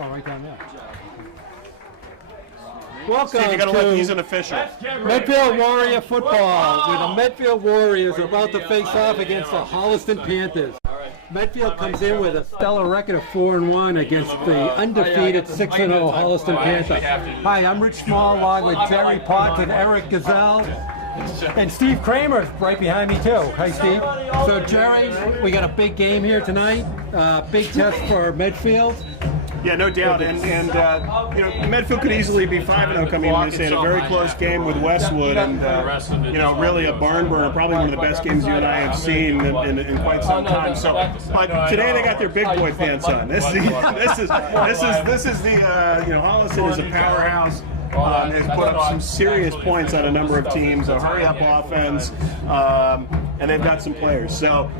Oh, right down there. Welcome Steve, you gotta to let these an official. Medfield Warrior football, where the Medfield Warriors are about to face off against the Holliston Panthers. Medfield comes in with a stellar record of 4-1 against the undefeated 6-0 Holliston Panthers. Hi, I'm Rich Small, along with Jerry Potts and Eric Gazelle. And Steve Kramer's right behind me too. Hi, Steve. So, Jerry, we got a big game here tonight. Big test for Medfield. Yeah, no doubt. And you know, Medfield could easily be 5-0 coming into this in a very close game with Westwood, and you know, really a barn burner, probably one of the best games you and I have seen in quite some time. So, but today they got their big boy pants on. This is the you know, Holliston is a powerhouse. Has put up some serious points on a number of teams, a hurry-up offense, and they've got some players. So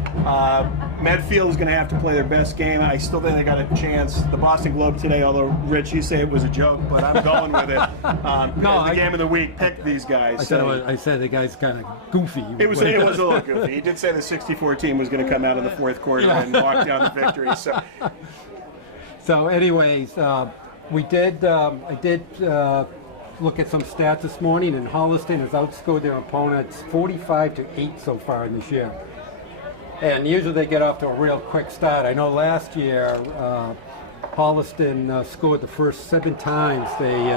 Medfield is going to have to play their best game. I still think they got a chance. The Boston Globe today, although, Rich, you say it was a joke, but I'm going with it. No, the game of the week picked these guys. I said the guy's kind of goofy. It was a little goofy. He did say the 64 team was going to come out in the fourth quarter and walk down the victory. So anyways, we did. I did look at some stats this morning, and Holliston has outscored their opponents 45-8 so far in this year. And usually they get off to a real quick start. I know last year Holliston scored the first 7 times they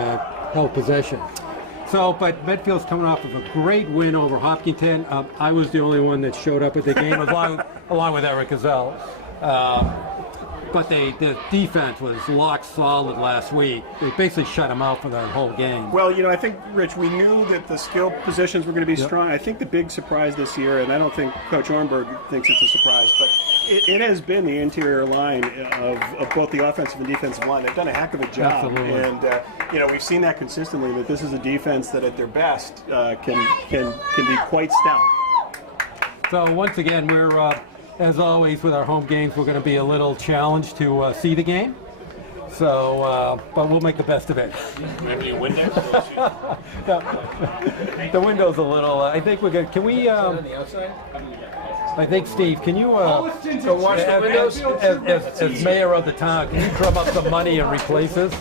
held possession. So, but Medfield's coming off of a great win over Hopkinton. I was the only one that showed up at the game along with Eric Gazelle. But the defense was lock solid last week. They basically shut them out for the whole game. Well, you know, I think, Rich, we knew that the skill positions were going to be strong. I think the big surprise this year, and I don't think Coach Ornberg thinks it's a surprise, but it has been the interior line of both the offensive and defensive line. They've done a heck of a job. Absolutely. And, you know, we've seen that consistently, that this is a defense that at their best can be quite stout. So once again, we're... as always with our home games, we're going to be a little challenged to see the game. So, but we'll make the best of it. Maybe windows? The window's a little, I think we're good. Can we, on the outside? I think, Steve, can you, So watch the windows? as mayor of the town, can you drum up some money and replace us?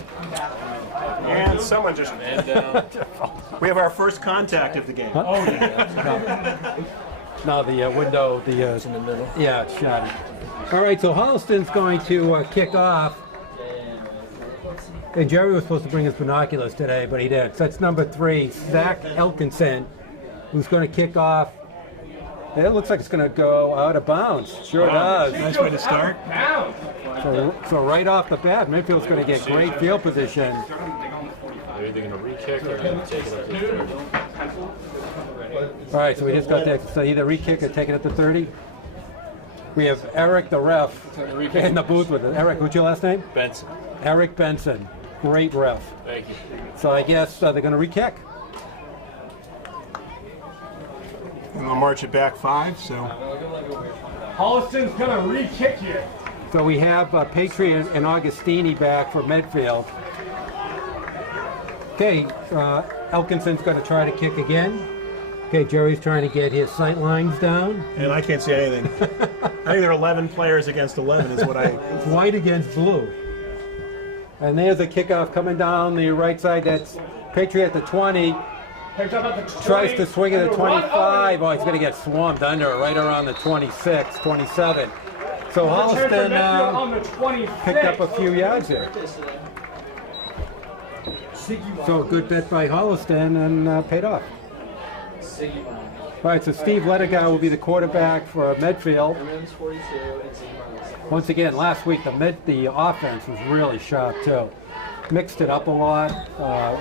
And someone just... we have our first contact of the game. Huh? Oh, yeah. No, the window, it's in the middle. Yeah, it's shot. All right, so Holliston's going to kick off. And Jerry was supposed to bring his binoculars today, but he didn't. So that's number 3, Zach Elkinson, who's going to kick off. It looks like it's going to go out of bounds. Sure does. Nice way to start. So right off the bat, Medfield's going to get great field position. They're either going to re-kick or going to take it up to the 30. All right, so we just got that. So either re-kick or take it at the 30. We have Eric, the ref, in the booth with us. Eric, what's your last name? Benson. Eric Benson. Great ref. Thank you. So I guess they're going to re-kick. And we'll march it back 5, so... Holliston's going to re-kick here. So we have Patriot and Augustini back for Medfield. Okay, Elkinson's going to try to kick again. Okay, Jerry's trying to get his sight lines down. And I can't see anything. I think there are 11 players against 11 is what I... It's white against blue. And there's a kickoff coming down the right side. That's Patriot at the 20. Tries to swing at the 25. Oh, he's going to get swarmed under right around the 26, 27. So Holliston picked up a few yards there. So a good bet by Holliston and paid off. All right, so Steve Ledigar will be the quarterback for Medfield. Once again, last week the offense was really sharp too. Mixed it up a lot,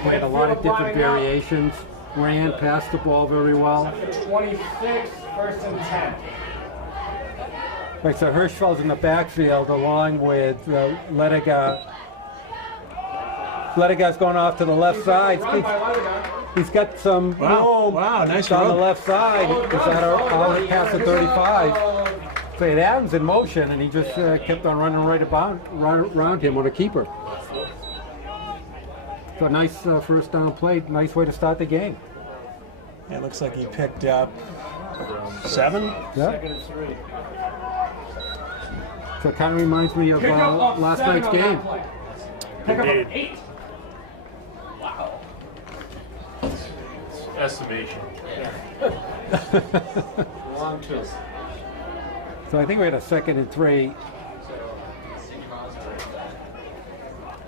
ran a lot of different variations, ran, passed the ball very well. 26, 1st and 10. Right, so Hirschfeld's in the backfield along with Ledigar. Ledigar's going off to the left side. He's got some room nice on run. the left side. He's got a pass at 35. So it Adams in motion, and he just kept on running right around him on a keeper. So a nice first down play. Nice way to start the game. Yeah, it looks like he picked up 7. Yeah. So it kind of reminds me of last night's game. Pick up Indeed. 8. Wow. Estimation. Long two. So I think we had a 2nd and 3.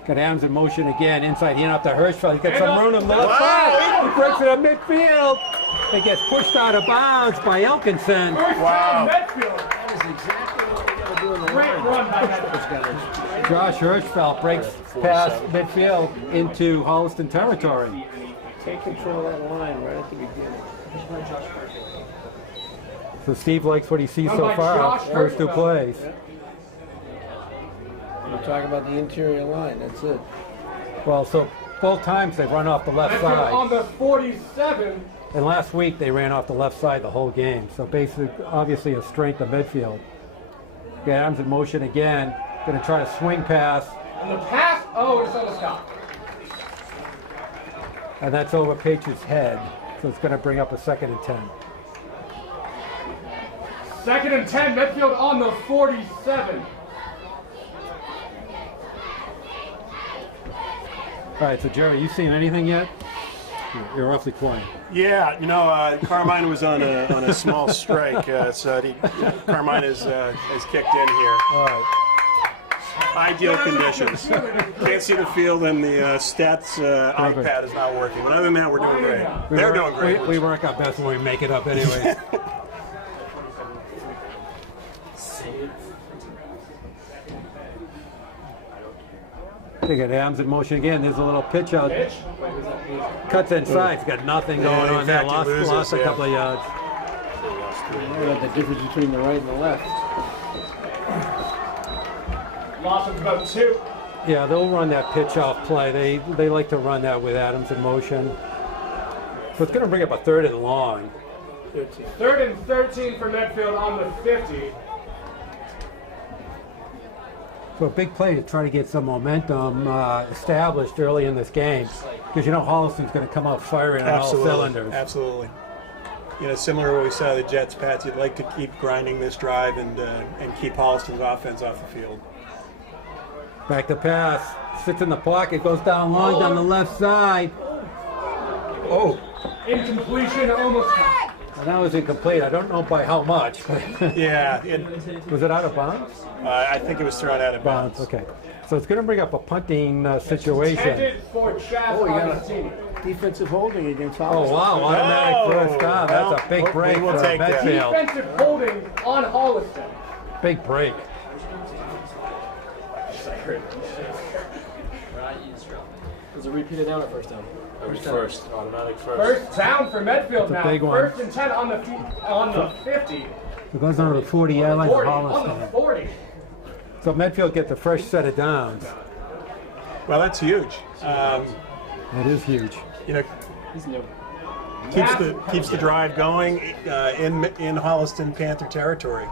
Got Adams in motion again. Inside, hand up to Hirschfeld. He's got some room on the left side. He breaks it up midfield. It gets pushed out of bounds by Elkinson. Wow. Medfield. That is exactly what we got to do in the Great line. run by Those Medfield. guys. Josh Hirschfeld breaks past midfield into Holliston territory. Take control of that line right at the beginning. So Steve likes what he sees Run so by far. Josh First 2 Hirschfeld. plays. We're talking about the interior line. That's it. Well, so both times they run off the left Medfield on side. the 47. And last week they ran off the left side the whole game. So basically, obviously a strength of midfield. Got Adams in motion again. Going to try to swing pass. And the pass. Oh, it's on the stop. And that's over Page's head. So it's going to bring up a 2nd and 10. 2nd and 10. Medfield on the 47. All right, so Jerry, you seen anything yet? You're roughly quiet. Yeah, you know, Carmine was on a small strike, so Carmine has kicked in here. All right. Ideal conditions. Can't see the field, and the stats iPad is not working. But other than that, we're doing great. They're doing great. We work our best when we make it up anyway. They got Adams in motion again. There's a little pitch out. Pitch. Cuts inside. He's got nothing going in on there. fact, he loses, Lost a yeah. couple of yards. What about the difference between the right and the left? Loss of about 2. Yeah, they'll run that pitch off play. They like to run that with Adams in motion. So it's going to bring up a 3rd and long. 13. 3rd and 13 for Medfield on the 50. So a big play to try to get some momentum established early in this game. Because you know Holliston's going to come out firing on all cylinders. Absolutely. You know, similar to what we saw the Jets, Pat, you'd like to keep grinding this drive and keep Holliston's offense off the field. Back to pass. Sits in the pocket. Goes down long down the left side. Oh, Incompletion almost. And that was incomplete. I don't know by how much. yeah. Was it out of bounds? I think it was thrown out of bounds. Okay. So it's going to bring up a punting situation. Intended for Chaz Oh, you got Augustini. a defensive holding against Oh, Holliston. wow. Automatic first down. That's a big Well, break we'll for take that. Medfield. Defensive holding on Holliston. Big break. Was it repeated down or first down? First. Automatic first. First down for Medfield That's a now. big one. 1st and 10 on the 50. It goes on to the 40-yard line for 40 on the Holliston. 40. So Medfield gets a fresh set of downs. Well, that's huge. That is huge. You know, He's new. keeps the drive going in Holliston Panther territory.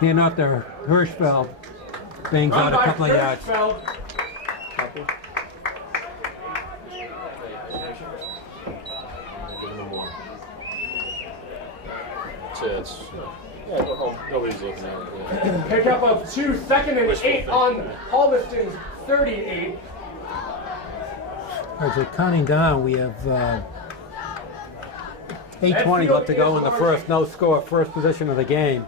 Hand off to Hirschfeld. Bangs Run out a by couple of yards. Hirschfeld. Give him more. It's yeah, go home. Nobody's looking at it. Yeah. Pickup of 2, 2nd and 8 on Holliston's 38. All right, so counting down, we have 8:20 left to go in the first. No score, first possession of the game.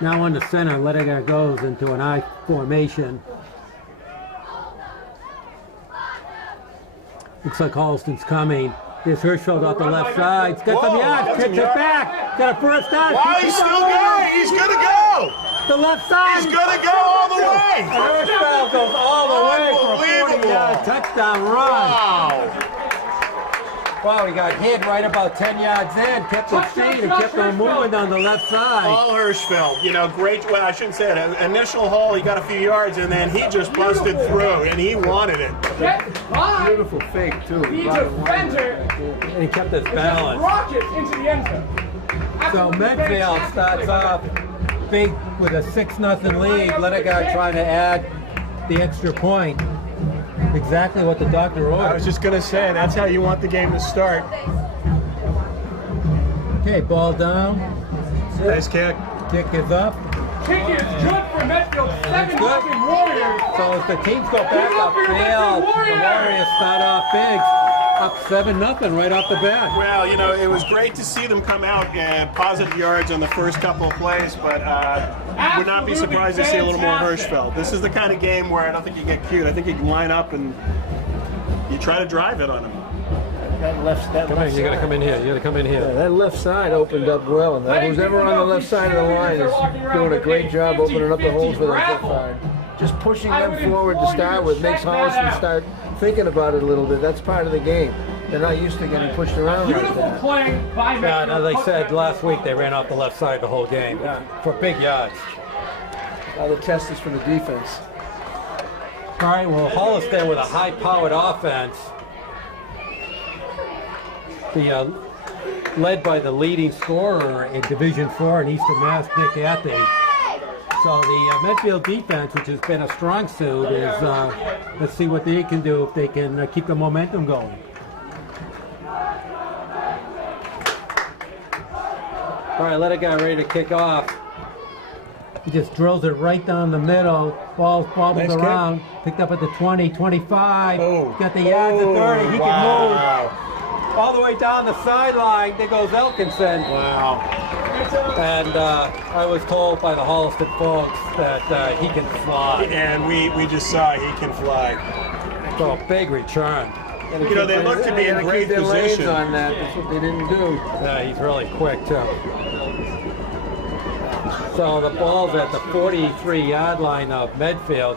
Now on the center, Lediger goes into an I formation. Looks like Holliston's coming. Here's Hirschfeld off the left side. He's got some Whoa, yards, got kicks some it yards. back. Got a first down. Wow, Keep he's it still going. going. He's gonna go. The left side. He's gonna go all the way. And Hirschfeld goes all the way for a Unbelievable. 40-yard touchdown run. Wow. Wow, he got hit right about 10 yards in, kept his feet and kept on moving down the left side. Paul Hirschfeld, you know, great. Well, I shouldn't say it. Initial haul, he got a few yards, and then he just busted through, and he wanted it. Get by Beautiful fake, too. the defender. And he kept his Just balance. rockets into the end zone. So Absolutely Medfield fantastic starts play. off big with a 6-0 lead. Lediger trying to add the extra point. Exactly what the doctor I was ordered. just gonna say, that's how you want the game to start. Okay, ball down. Nice kick. Kick is up. Kick is good for Medfield. 7-0 Warriors. So as the teams go back up field, the Warriors start off big. Up 7-0 right off the bat. Well, you know, it was great to see them come out and positive yards on the first couple of plays, but would not be surprised to see a little more Hirschfeld. This is the kind of game where I don't think you get cute. I think you can line up and you try to drive it on them. That left You side. gotta come in here. You gotta come in here. Yeah, that left side opened up well, and who's ever on the left side of the line is doing a great job opening up the holes for that left side. Just pushing them forward to start with makes Holliston start thinking about it a little bit. That's part of the game. They're not used to getting pushed around like Beautiful that. play by Medfield. As they said last week, they ran off the left side the whole game for big yards. Now the test is for the defense. All right, well, Holliston with a high-powered offense, led by the leading scorer in Division IV in Eastern Mass, Nick Athy. So the Medfield defense, which has been a strong suit, is let's see what they can do if they can keep the momentum going. All right, let a guy ready to kick off. He just drills it right down the middle. Ball's bobbled Nice around. Picked up at the 20, 25. Oh. Got the yards at 30. He can move. Wow. All the way down the sideline. There goes Elkinson. Wow. And I was told by the Holliston folks that he can fly. And we just saw he can fly. So a big return. You know, they look to be in great their lanes position. on that. That's what they didn't do. Yeah, he's really quick too. So the ball's at the 43-yard line of Medfield.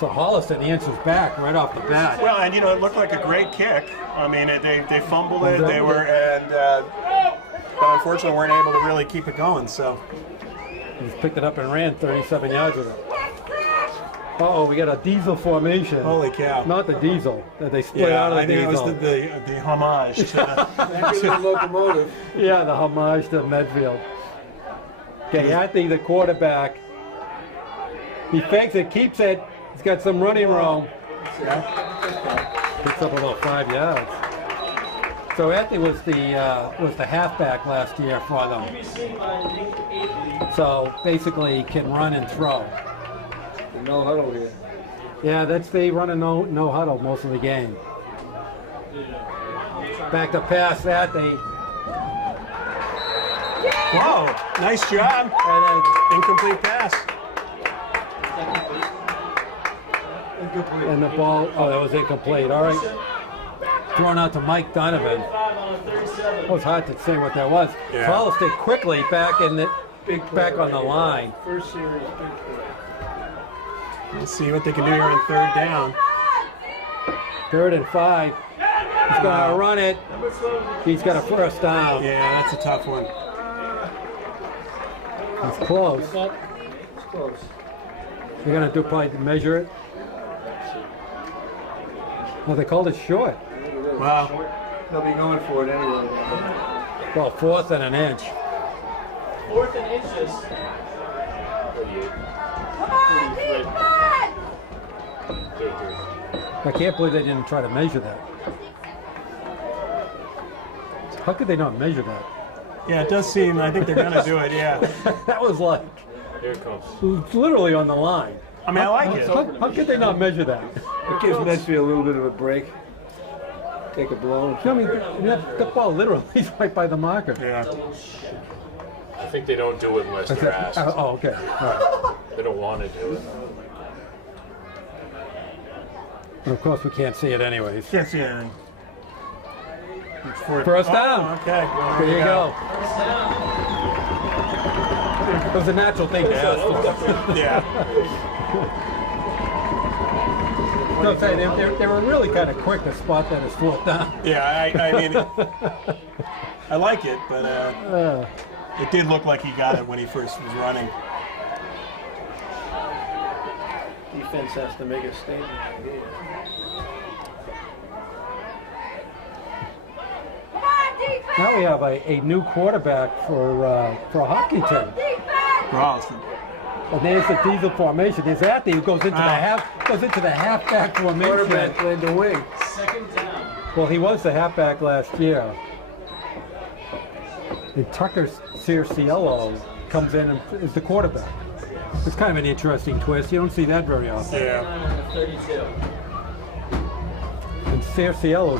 So Holliston answers back right off the bat. Well, and you know, it looked like a great kick. I mean, they fumbled it. They were, but unfortunately weren't able to really keep it going. So He just picked it up and ran 37 yards with it. Uh-oh, we got a diesel formation. holy cow! Not the diesel. That they split Yeah, out of I the think it was diesel. the homage to The locomotive. Yeah, the homage to Medfield. Okay, Anthony, the quarterback. He fakes it, keeps it. He's got some running room. Picks up about 5 yards. So Anthony was the halfback last year for them. So basically, he can run and throw. No huddle here. Yeah, they run a no huddle most of the game. Back to pass, Anthony. Whoa! Nice job. And then Incomplete pass. And the ball, oh, that was incomplete. All right. Thrown out to Mike Donovan. It was hard to say what that was. Yeah. Holliston quickly back on the line. First series. Let's see what they can do here on third down. 3rd and 5. He's going to run it. He's got a first down. Yeah, that's a tough one. It's close. It's close. They're going to do probably to measure it. Well, they called it short. Wow. They'll be going for it anyway. Well, 4th and an inch. 4th and inches. I can't believe they didn't try to measure that. How could they not measure that? Yeah, it does seem. I think they're gonna do it. Yeah. That was like Here it comes. literally on the line. I mean, I like it. How could they not measure that? It gives Medfield a little bit of a break. Take a blow. I mean, the ball literally is right by the marker. Yeah. I think they don't do it unless they're asked. Oh, okay. All right. They don't want to do it. And of course, we can't see it anyways. Can't see anything. First down. Oh, okay. There you go. It was a natural thing to ask for. Yeah. No, say they were really kind of quick to spot that as 4th down. Yeah. I mean, I like it, but it did look like he got it when he first was running. Defense has to make a statement. Now we have a new quarterback for Hopkinton. Holliston. And there's the diesel formation. There's Athy who goes into the halfback formation. Quarterback played the wing. Second down. Well, he was the halfback last year. And Tucker Circiello comes in and is the quarterback. It's kind of an interesting twist. You don't see that very often. Yeah. 32. And Circiello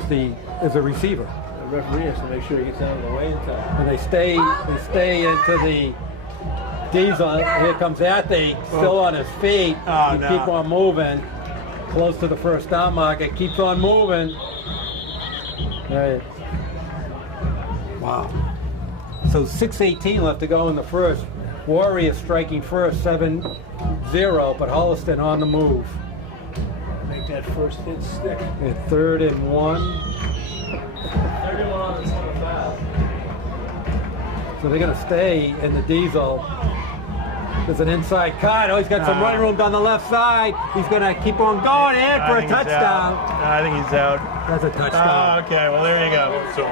is a receiver. The referee has to make sure he gets out of the way in time. And they stay into the diesel. Here comes Athe, still on his feet. Oh, You no. keep on moving. Close to the first down marker. Keeps on moving. Right. Wow. So 6:18 left to go in the first. Warriors striking first, 7-0, but Holliston on the move. Make that first hit stick. At 3rd and 1. 31 on the 25. So they're going to stay in the diesel. There's an inside cut. Oh, he's got some running room down the left side. He's going to keep on going in for a touchdown. I think he's out. That's a touchdown. Okay, well, there you go. So,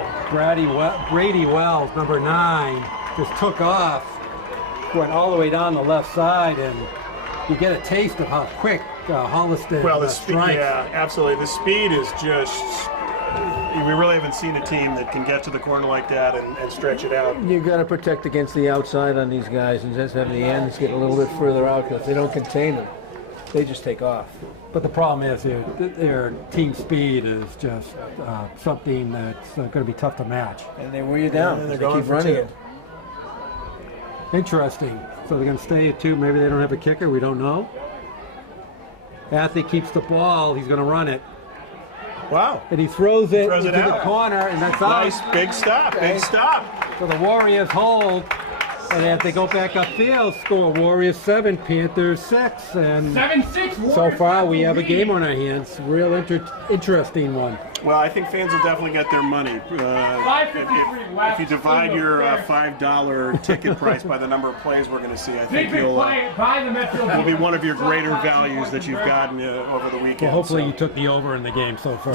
Brady Wells, number 9, just took off. Went all the way down the left side, and you get a taste of how quick Holliston the speed, strikes. yeah, absolutely. The speed is just, we really haven't seen a team that can get to the corner like that and stretch it out. You got to protect against the outside on these guys and just have the ends get a little bit further out because they don't contain them. They just take off. But the problem is their team speed is just something that's going to be tough to match. And they wear you down. And they're They going keep for running 2. it. Interesting. So they're going to stay at 2. Maybe they don't have a kicker. We don't know. Athe keeps the ball. He's going to run it. Wow. And he throws it Throws it into the out. corner, and that's Nice, out. big stop, big stop. So the Warriors hold. And as they go back upfield, score Warriors 7, Panthers 6. And 7-6. so far we have a game on our hands. Real interesting one. Well, I think fans will definitely get their money. $5.53 left If you divide in the your first. $5 ticket price by the number of plays we're going to see, I think Big you'll play by the Medfield. will be one of your greater values that you've gotten over the weekend. Well, hopefully so. you took the over in the game so far.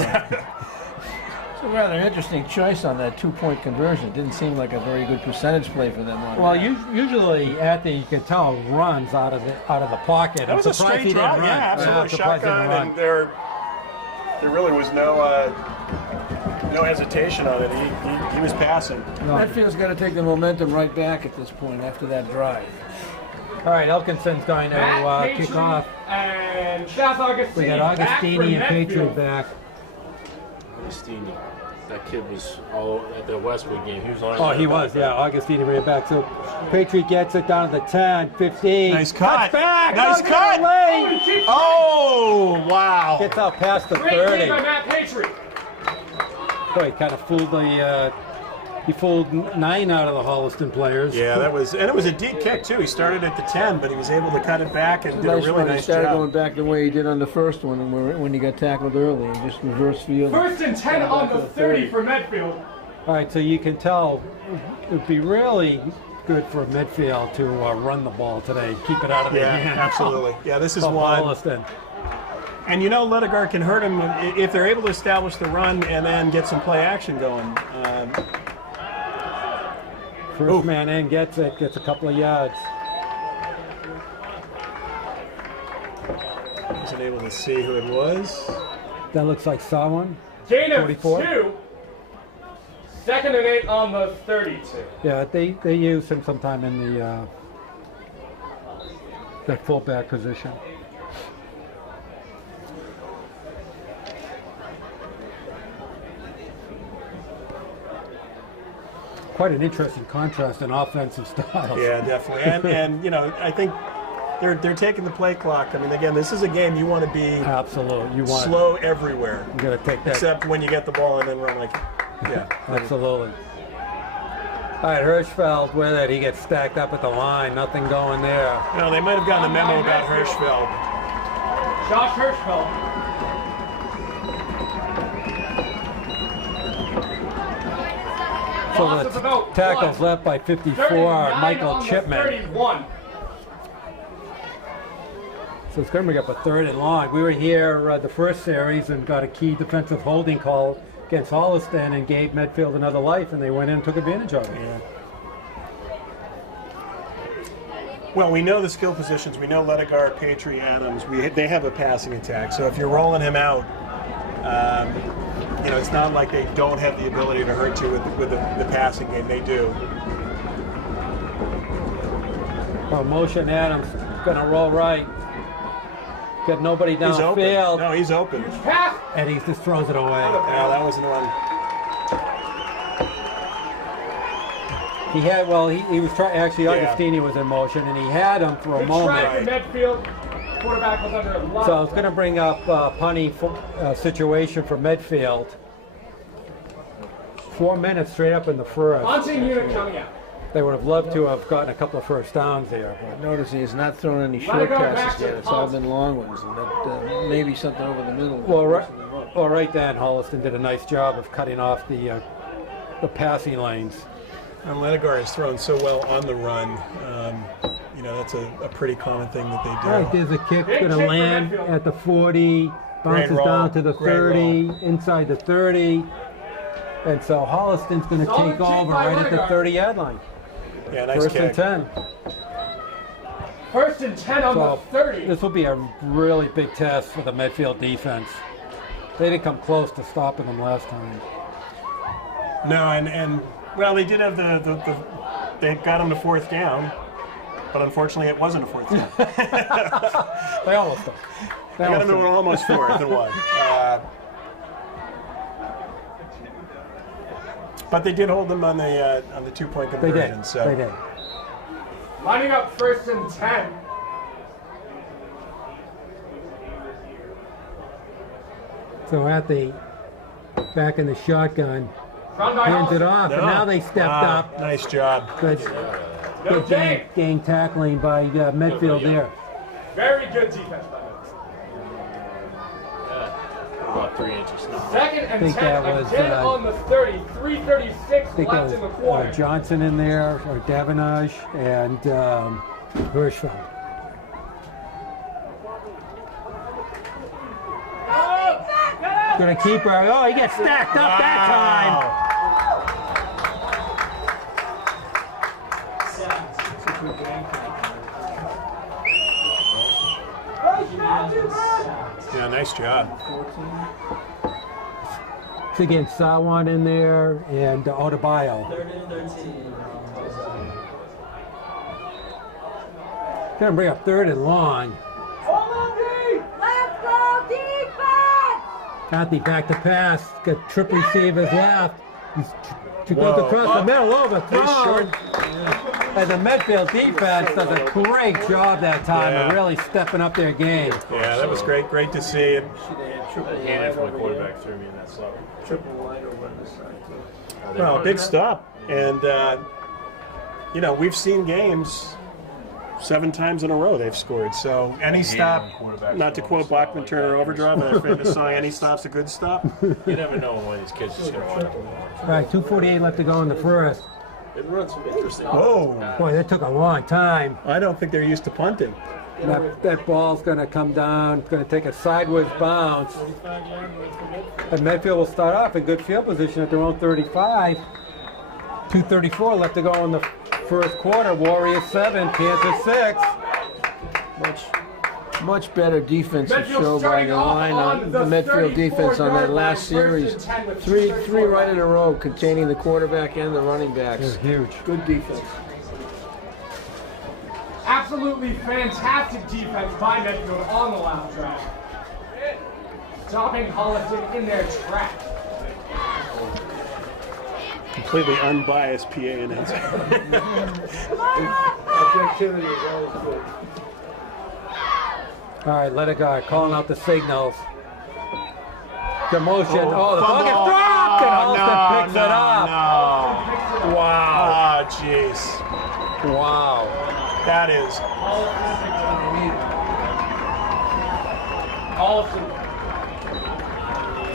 It's a rather interesting choice on that 2-point conversion. It didn't seem like a very good percentage play for them. Well, usually Athe, you can tell, runs out of the pocket. That was a surprised straight he drive, didn't yeah, run. absolutely. I'm surprised he didn't Shotgun, run. and there really was no hesitation on it. He was passing. No. Medfield's got to take the momentum right back at this point after that drive. All right, Elkinson's going to kick off. And South Augustine. We got back for Augustini and Patriot Medfield. back. Augustini. That kid was all at the Westwood game. He was on. Oh, he was, yeah. Augustini ran back. So Patriot gets it down to the 10, 15. Nice cut. Cuts back. Nice Don't cut. get away. Oh, wow. Gets out past the Great play 30. by Matt Patriot. Boy, he kind of fooled he fooled 9 out of the Holliston players. Yeah, and it was a deep kick too. He started at the 10, but he was able to cut it back and did a Nice really one. He nice started job. going back the way he did on the first one and when he got tackled early and just reverse field. 1st and 10 on the 30 for Medfield. All right, so you can tell it would be really good for Medfield to run the ball today. Keep it out of their Yeah, hands. absolutely. Yeah, this is Of one. Holliston. And Ledegaard can hurt him if they're able to establish the run and then get some play action going. First man in gets a couple of yards. Wasn't able to see who it was. That looks like someone. Gain of 44. 2. 2nd and 8 on the 32. Yeah, they use him sometime in the that fullback position. Quite an interesting contrast in offensive styles. Yeah, definitely. And I think they're taking the play clock. I mean, again, this is a game you want to be Absolutely. You want slow everywhere, You got to take that. except when you get the ball and then run like, yeah. Absolutely. All right, Hirschfeld with it. He gets stacked up at the line. Nothing going there. They might have gotten the memo about Hirschfeld. Josh Hirschfeld. So Loss of the about tackles 1. left by 54, 39 Michael on the Chipman. 31. So it's going to bring up a 3rd and long. We were here the first series and got a key defensive holding call against Holliston and gave Medfield another life, and they went in and took advantage of it. Yeah. Well, we know the skill positions. We know Ledegaard, Patriot, Adams. They have a passing attack. So if you're rolling him out, it's not like they don't have the ability to hurt you with the passing game. They do. Oh, motion Adams gonna roll right. Got nobody He's open. downfield. No, he's open. Pass. And he just throws it away. No, that wasn't one. He had, well, he was trying, actually, Yeah. Augustini was in motion, and he had him for a Good moment. try for Medfield. Quarterback was under a lot. So it's going to bring up punting situation for Medfield. 4 minutes straight up in the first. Punting unit coming out. They would have loved to have gotten a couple of first downs there. But Notice he's not thrown any Let it short go back passes to yet. It's all Holliston. been long ones, and that maybe something over the middle. well, right then, Holliston did a nice job of cutting off the passing lanes. And Lenegar has thrown so well on the run. You know, that's a pretty common thing that they do. All right, there's a kick Big going to kick for land Medfield. at the 40, bounces roll, down to the great 30, roll. inside the 30. And so Holliston's going to Solid take kick over by right at the Lenegar. 30-yard line. Yeah, nice First kick. and 10. First and 10 on So the 30. this will be a really big test for the Medfield defense. They didn't come close to stopping them last time. No, and well, they did have they got him to fourth down, but unfortunately it wasn't a fourth down. They almost did. They got him to almost fourth and one. But they did hold them on the 2-point They conversion. did. So They did. Lining up first and 10. So at the back in the shotgun, Run by hands it Holliston. off, and now they stepped up. Nice job. Good, No good game. game tackling by Medfield there. Very good defense by them. About 3 inches now. Second and think 10 that was, again on the 30. 3:36 I think left that in the was quarter. Johnson in there, or Davenage, and Hirschfeld. Gonna keep her. Oh, he gets stacked up that time. Yeah, nice job. So again, Sawan in there and Odebayo. 13. Gonna bring up third and long. Let's go defense! Kathy back to pass. Got trip receivers left. He's goes Whoa. across the middle, Nice overthrown. short. And the Medfield defense does a great job that time of Yeah. really stepping up their game. Yeah, that was great. Great to see. And The hand from the quarterback threw me in that slot. Triple wide over on this side, too. well, big stop. And you know, we've seen games 7 times in a row they've scored. So any stop, not to quote Bachman Turner Overdrive, my famous song, any stop's a good stop. You never know when these kids just going to wind up with one. All right, 2:48 left to go in the first. It runs some interesting. Whoa. Boy, that took a long time. I don't think they're used to punting. That ball's going to come down. It's going to take a sideways bounce. And Medfield will start off in good field position at their own 35. 2:34 left to go in the first quarter. Warriors 7, Panthers 6. Much better defensive Medfield show by starting the off line on on the the Medfield defense on 34-yard that last line, series. first and 10 with Three 2:34 right in a row, containing the quarterback and the running backs. It's huge. Good defense. Absolutely fantastic defense by Medfield on the last drive. Stopping Holliston in their track. Completely unbiased PA announcer. Objectivity is always good. All right, let it go. Calling out the signals. Demotion. Oh, the ball fumble. gets dropped, and Holliston picks no, it up. No. Wow. Oh, jeez. Wow. That is.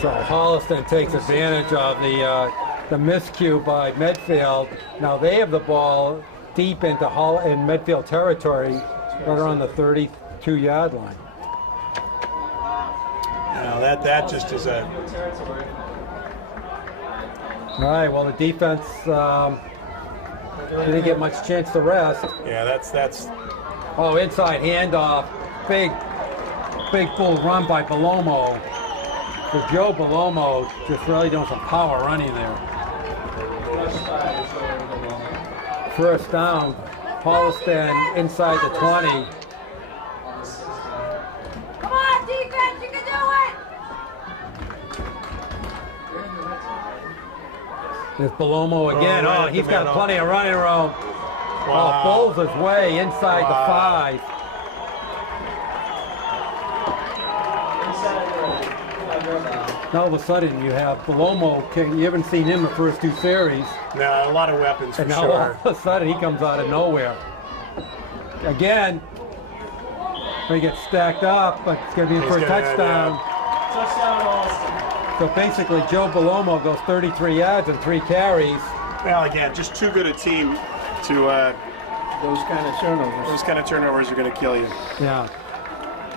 So Holliston takes advantage of the miscue by Medfield. Now they have the ball deep into in Medfield territory, right around the 32-yard line. No, that just is a. All right. Well, the defense didn't get much chance to rest. Yeah, that's. Oh, inside handoff. Big bull run by Belomo. So Joe Belomo just really doing some power running there. First down, Holliston inside the 20. Come on, defense, you can do it! There's Belomo again. right Oh, at he's the got middle. plenty of running room. Wow. Oh, bowls his way inside Wow. the 5. Now all of a sudden you have Belomo. You haven't seen him the first 2 series. No, a lot of weapons for And now sure. all of a sudden he comes out of nowhere. Again, he gets stacked up, but it's going to be in for a He's gonna- touchdown. Touchdown, Holliston. So basically Joe Belomo goes 33 yards and 3 carries. Well, again, just too good a team to Those kind of turnovers. those kind of turnovers are going to kill you. Yeah.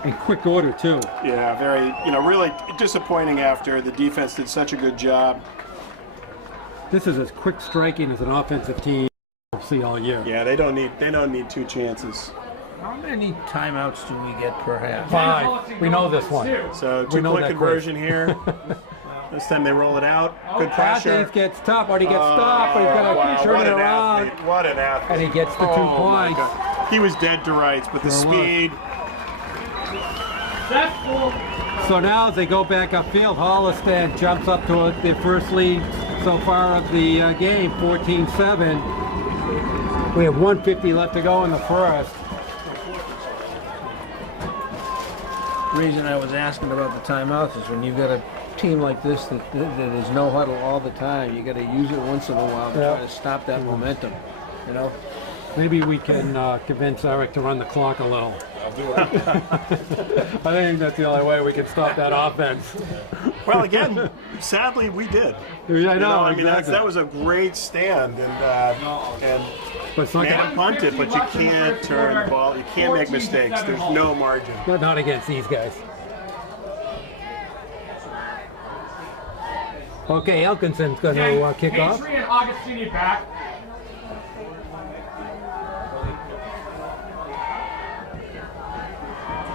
In quick order too. Yeah, very, really disappointing after the defense did such a good job. This is as quick striking as an offensive team we'll see all year. Yeah, they don't need 2 chances. How many timeouts do we get per half? 5. We know this one. So We know 2-point that conversion here. This time they roll it out. Good pressure. Athletes gets tough, or he gets stopped, but he's got to Wow, turn what it an around. athlete. What an athlete. And he gets the 2 Oh, my points. God. He was dead to rights, but the Sure was. speed. That's full. So now as they go back upfield, Holliston jumps up to the first lead so far of the game, 14-7. We have 1:50 left to go in the first. The reason I was asking about the timeouts is when you've got a team like this that is no huddle all the time, you got to use it once in a while to Yeah. try to stop that momentum. You know. Maybe we can convince Eric to run the clock a little. I'll do it. I think that's the only way we can stop that offense. Well, again, sadly, we did. Yeah, I know. I mean, exactly. that was a great stand, and But it's not, man, punt it, but you can't turn the ball. You can't make mistakes. There's no margin. not against these guys. Okay, Elkinson's going to kick off. Patry and Augustini back.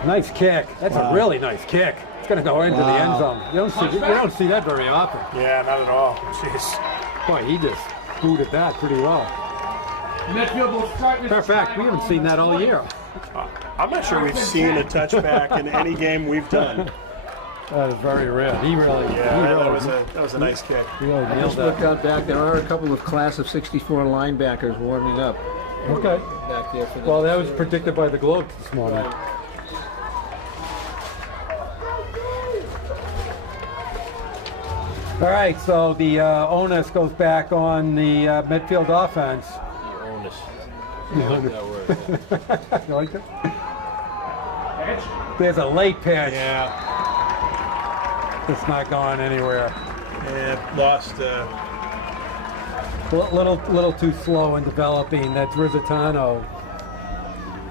Nice kick. That's a really nice kick. It's going to go into the end zone. You don't see that very often. Yeah, not at all. Jeez. Boy, he just booted that pretty well. Medfield will start this. Matter of fact, we haven't seen that all year. I'm not sure we've seen a touchback in any game we've done. That is very rare. He really, That was a nice kick. he really nailed Just look that. out back. There are a couple of class of '64 linebackers warming up Okay. back there for the. Well, that was predicted by the Globe this morning. All right, so the onus goes back on the Medfield offense. The onus. You I like that word. You like that? There's a late pitch. Yeah, It's not going anywhere. and lost. Little too slow in developing. That's Rizzitano.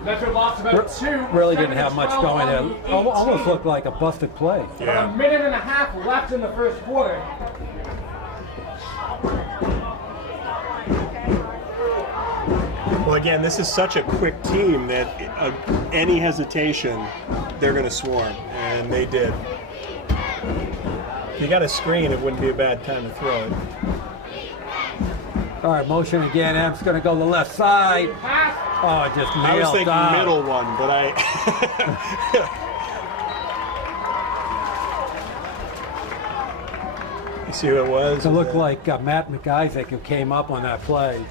Medfield lost about 2. Really Second didn't have and much 12 going on there. the Almost 18. looked like a busted play. About a Yeah. minute and a half left in the first quarter. Well, again, this is such a quick team that any hesitation, they're going to swarm, and they did. If you got a screen, it wouldn't be a bad time to throw it. All right, motion again. Amp's going to go to the left side. Pass. Oh, just nailed I was thinking down. middle one, but I. You see who it was? It looked like Matt McIsaac who came up on that play.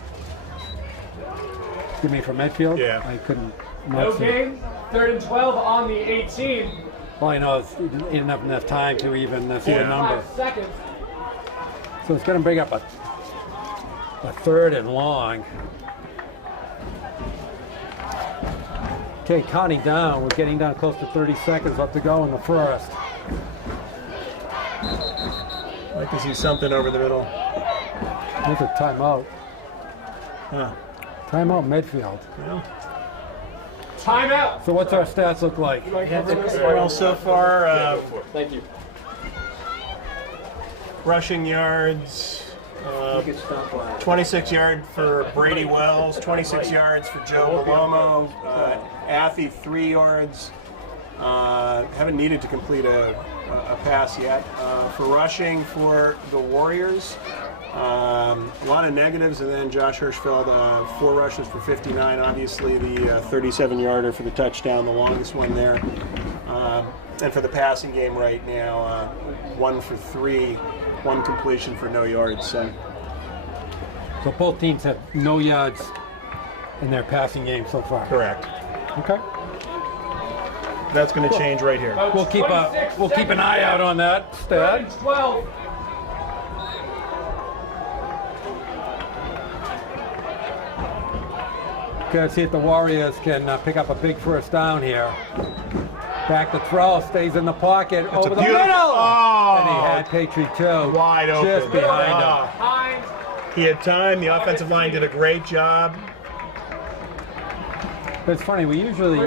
You mean from Medfield? Yeah. I couldn't. No not see it. game. 3rd and 12 on the 18. All I know is he didn't have enough time to even see the number. 5 seconds. So it's going to bring up a 3rd and long. Okay, counting down. We're getting down close to 30 seconds left to go in the first. I'd like to see something over the middle. There's a timeout. Huh. Timeout Medfield. Timeout. So what's our stats look like? Well, so far, Thank you. rushing yards, You could stop by. 26 yards for Brady Wells, 26 yards for Joe Belomo, Athy 3 yards. Haven't needed to complete a pass yet. For rushing for the Warriors, A lot of negatives, and then Josh Hirschfeld, 4 rushes for 59. Obviously, the 37-yarder for the touchdown, the longest one there. And for the passing game right now, 1 for 3, 1 completion for no yards. So both teams have no yards in their passing game so far. correct. Okay. That's going to change right here. We'll keep an eye out on that stat. 12. Okay, let's see if the Warriors can pick up a big first down here. Back to throw, stays in the pocket, over the middle! Oh, And he had Patriot too. wide open. Just behind him. Behind. He had time. The offensive line did a great job. But it's funny, we usually see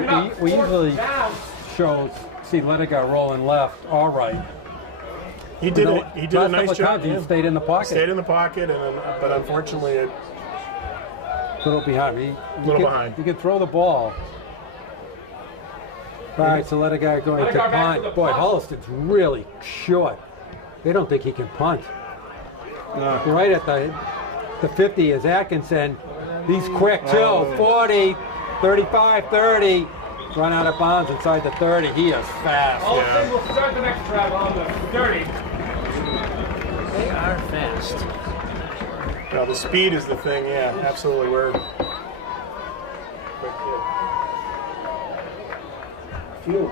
Lediger rolling left, all right. He did a nice job. He stayed in the pocket. Stayed in the pocket, but unfortunately, it. A little behind. Behind. You can throw the ball. All right, so Lediger going to punt. Boy, Holliston's really short. They don't think he can punt. Right at the 50 is Atkinson. He's quick too. 40, 35, 30. Run out of bounds inside the 30. He is fast. Holliston will start the next drive on the 30. They are fast. No, the speed is the thing. Yeah, absolutely. Did you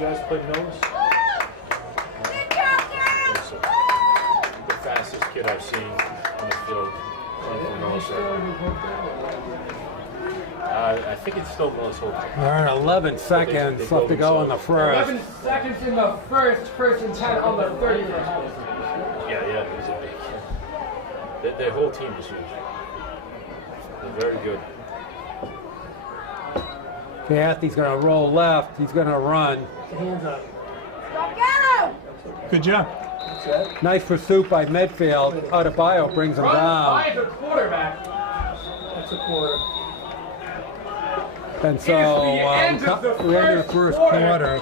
guys play nose? The fastest kid I've seen on the field. I think it's still Minnesota. All right, 11 seconds left to go in the first. 11 seconds in the first and 10 on the 30 for Holliston. Yeah, he's a big kid. Their whole team is huge. They're very good. Cathy's going to roll left. He's going to run. Go get him! Good job. Nice pursuit by Medfield. Adebayo brings him Run down. by the quarterback. That's a quarter. And so we enter the first quarter.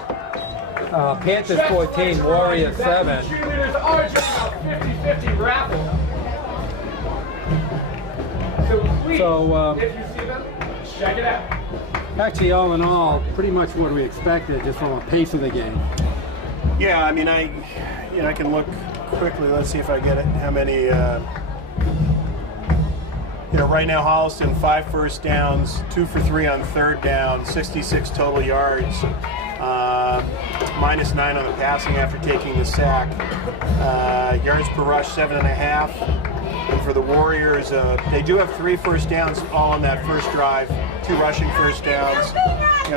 Panthers 14, Warriors 7. Cheerleaders are just about 50-50 raffle. So please, if you see them, check it out. Actually, all in all, pretty much what we expected just from a pace of the game. Yeah, I mean, I can look quickly. Let's see if I get it. How many? Right now, Holliston 5 first downs, 2 for 3 on third down, 66 total yards, -9 on the passing after taking the sack. Yards per rush 7.5. And for the Warriors, they do have 3 first downs all on that first drive, 2 rushing first downs.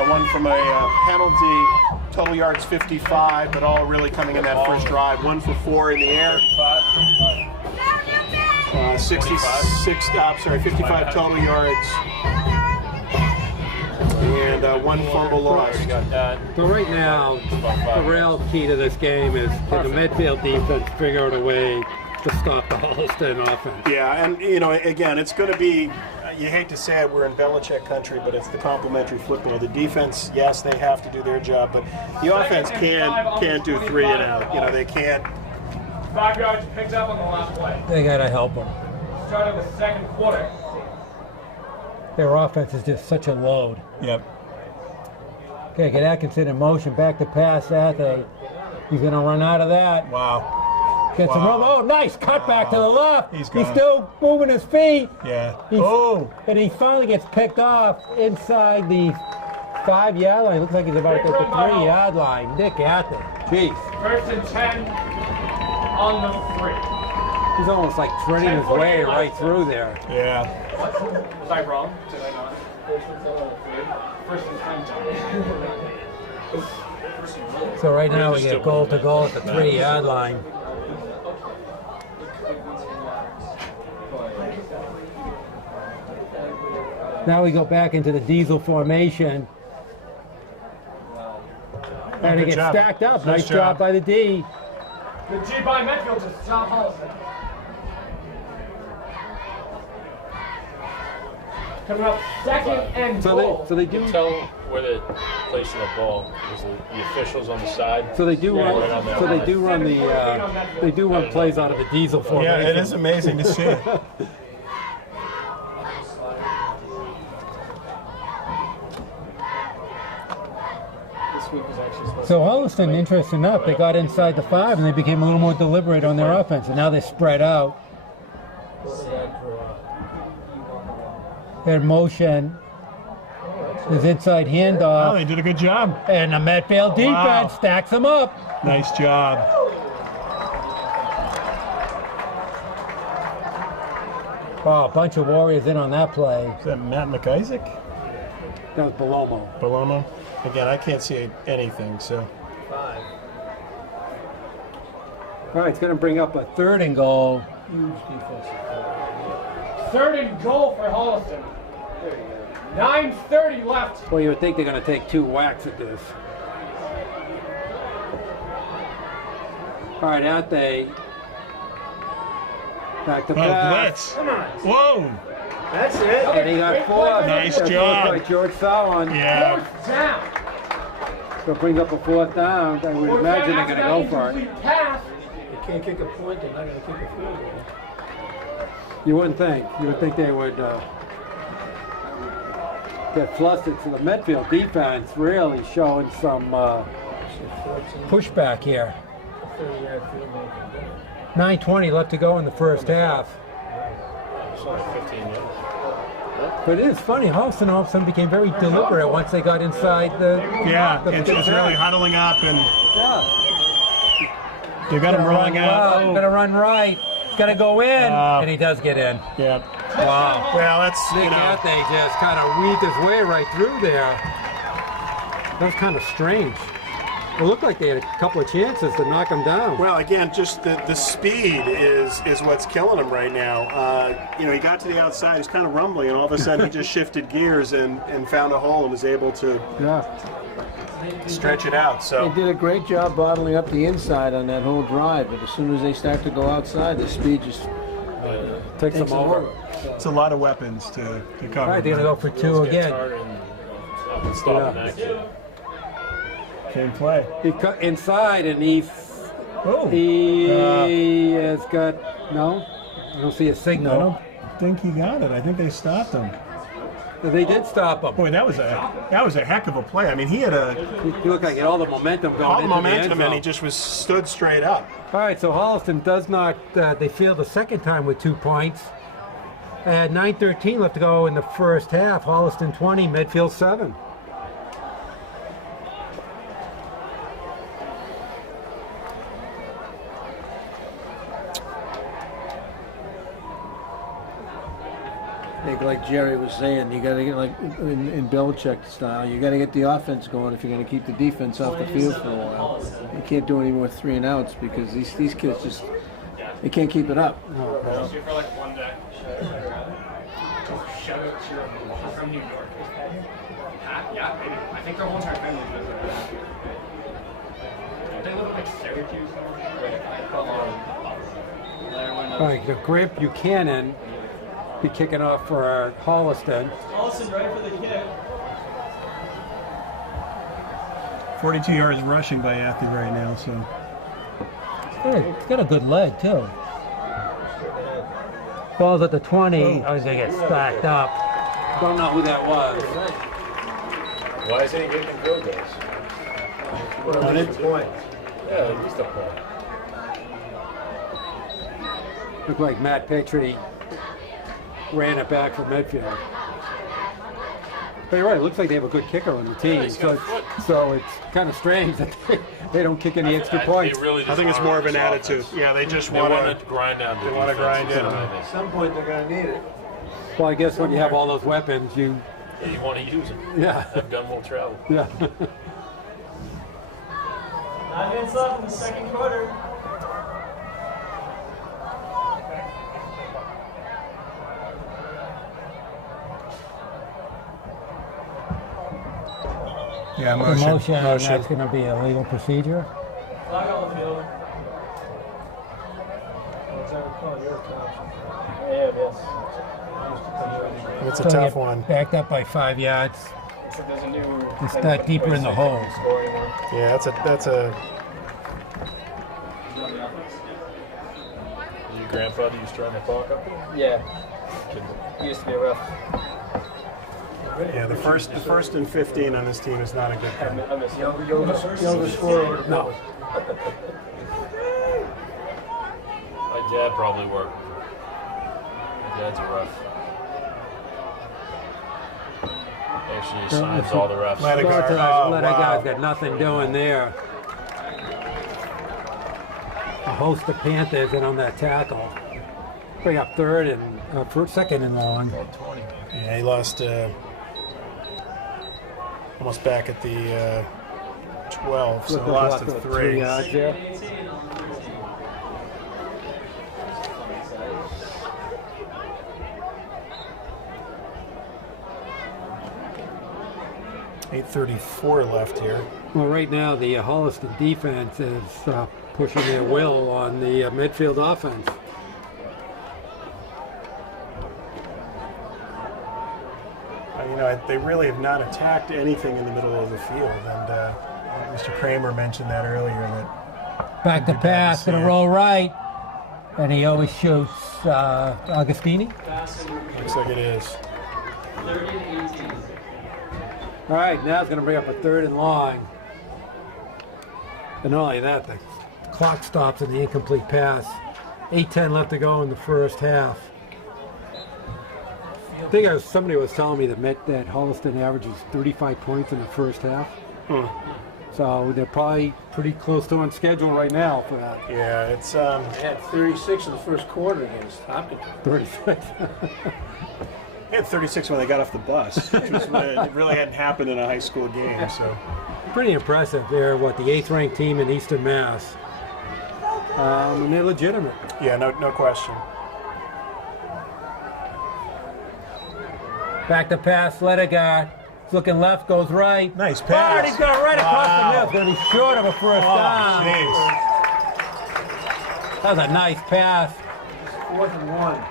One from a penalty. Total yards 55, but all really coming in that first drive. 1 for 4 in the air. 55 total yards. And 1 fumble lost. So right now, the real key to this game is can the Medfield defense figure out a way to stop the Holliston offense? Yeah, and again, it's going to be, you hate to say it, we're in Belichick country, but it's the complementary football. The defense, yes, they have to do their job, but the offense can't do 3 and out. They can't. 5 yards picked up on the last play. They got to help them. Start of the second quarter. Their offense is just such a load. Yep. Okay, get Atkinson in motion, back to pass, Athe. He's going to run out of that. Wow. Gets him up. Oh, nice cut back to the left. He's still moving his feet. Yeah. And he finally gets picked off inside the 5-yard line. Looks like he's about at the 3-yard line. Nick Athe. Jeez. 1st and 10 on the 3. He's almost like threading his way right through there. Yeah. Was I wrong? Did I not? 1st and 10. So right now we get goal to goal at the 3-yard line. Now we go back into the diesel formation. And it gets stacked up. Nice job by the D. The G by Medfield to stop Holliston. Coming up, second and goal. So they You do. can tell where they're placing the ball. There's the officials on the side. So they do run. right on that So they line. do run they do run plays out of the diesel Yeah, formation. it is amazing to see. So Holliston, interesting enough, they got inside the 5 and they became a little more deliberate on their offense, and now they spread out. Their motion is inside Oh, handoff, they did a good job. and the Medfield defense Wow. stacks them up. Nice job. Oh, a bunch of Warriors in on that play. Is that Matt McIsaac? That was Belomo. Belomo? Again, I can't see anything, so. All right, it's going to bring up a 3rd and goal. Third and goal for Holliston. 9:30 left. Well, you would think they're going to take 2 whacks at this. All right, out they. Back to Oh, pass. blitz. Whoa. That's it. And he got 4. Nice That's job. By George Sawon. Yeah. Fourth down. So it brings up a 4th down. I would imagine they're going to go for it. Incomplete pass. They can't kick a point, they're not going to kick a field goal. You wouldn't think. You would think they would get flustered. So the Medfield defense really showing some pushback here. 30-yard field goal. 9:20 left to go in the first half. It's only 15 yards. But it is funny. Holliston all of a sudden became very deliberate once they got inside the. Yeah, the it's really huddling up, and Yeah. they got him rolling out. Well, gonna run right. It's gonna go in, and he does get in. Yeah. Wow. Well, that's, Nick Athey just kind of weaved his way right through there. That was kind of strange. It looked like they had a couple of chances to knock him down. Well, again, just the speed is what's killing him right now. He got to the outside, he's kind of rumbling, and all of a sudden he just shifted gears and found a hole and was able to stretch it out. So They did a great job bottling up the inside on that whole drive, but as soon as they start to go outside, the speed just Takes them over. it's a lot of weapons to cover. All right, they're gonna go for 2 again. Stop in action. Same play. He cut inside, and he Oh, has got no. I don't see a I signal. don't think he got it. I think they stopped him. They did stop him. Boy, that was a heck of a play. I mean, he had He looked like he had all the momentum going all the into momentum, the end and he zone. just stood straight up. All right, so Holliston does not. They failed the second time with 2 points. At 9:13 left to go in the first half. Holliston 20, Medfield 7. I think, like Jerry was saying, you got to get, like in Belichick style, you got to get the offense going if you're going to keep the defense off the field for a while. You can't do any more 3 and outs because these kids just they can't keep it up. From New York. Yeah, maybe. I think their whole entire family lives there. They live in like Syracuse. All right, so Grant Buchanan be kicking off for Holliston. Holliston ready for the kick. 42 yards rushing by Athey right now. So It's got a good leg too. Ball's at the 20. I was gonna get stacked up. Don't know who that was. Why isn't he kicking field goals? Well, it's point. Yeah, at least a point. Looked like Matt Petrie ran it back for Medfield. But you're right, it looks like they have a good kicker on the team. he's got a So it's kind of strange that they don't kick any extra points. I think it's more of an attitude. Yeah, they just They want want to. to grind down. They want to grind in. At some point, they're going to need it. Well, I guess when you have all those weapons, you, You want to use them. yeah, That gun won't travel. yeah. 9 minutes left in the second quarter. Yeah, Motion, that's going to be a legal procedure. Flag on the field. What's that called? Your option. It's a tough one. Backed up by 5 yards. It's not deeper in the hole. Yeah, that's a. Your grandfather used to run the park up there? Yeah. He used to be rough. Yeah, the first and 15 on this team is not a good thing. I miss you. Youngest scorer. No. My dad probably worked. My dad's a ref. Actually, he signs all the refs. Guy's got nothing doing there. A host of Panthers in on that tackle. Bring up third and second and long. Yeah, he lost almost back at the 12, so lost at 3. Yards there. .834 left here. Well, right now the Holliston defense is pushing their will on the Medfield offense. You know, they really have not attacked anything in the middle of the field, and Mr. Kramer mentioned that earlier. That Back to pass, gonna roll right, and he always shoots Augustini. looks like it is. 30-18. All right, now it's going to bring up a third and long. And not only that, the clock stops in the incomplete pass. 8:10 left to go in the first half. I think somebody was telling me that Holliston averages 35 points in the first half. So they're probably pretty close to on schedule right now for that. Yeah, it's They had 36 in the first quarter against Hopkins. 36. they had 36 when they got off the bus, which was it really hadn't happened in a high school game. So Pretty impressive. They're the 8th ranked team in Eastern Mass. And they're legitimate. yeah, no question. Back to pass, Ledegaard. He's looking left, goes right. Nice pass. Oh, he's got it right across the middle. It's going to be short of a first down. Jeez. That was a nice pass. 4th and 1.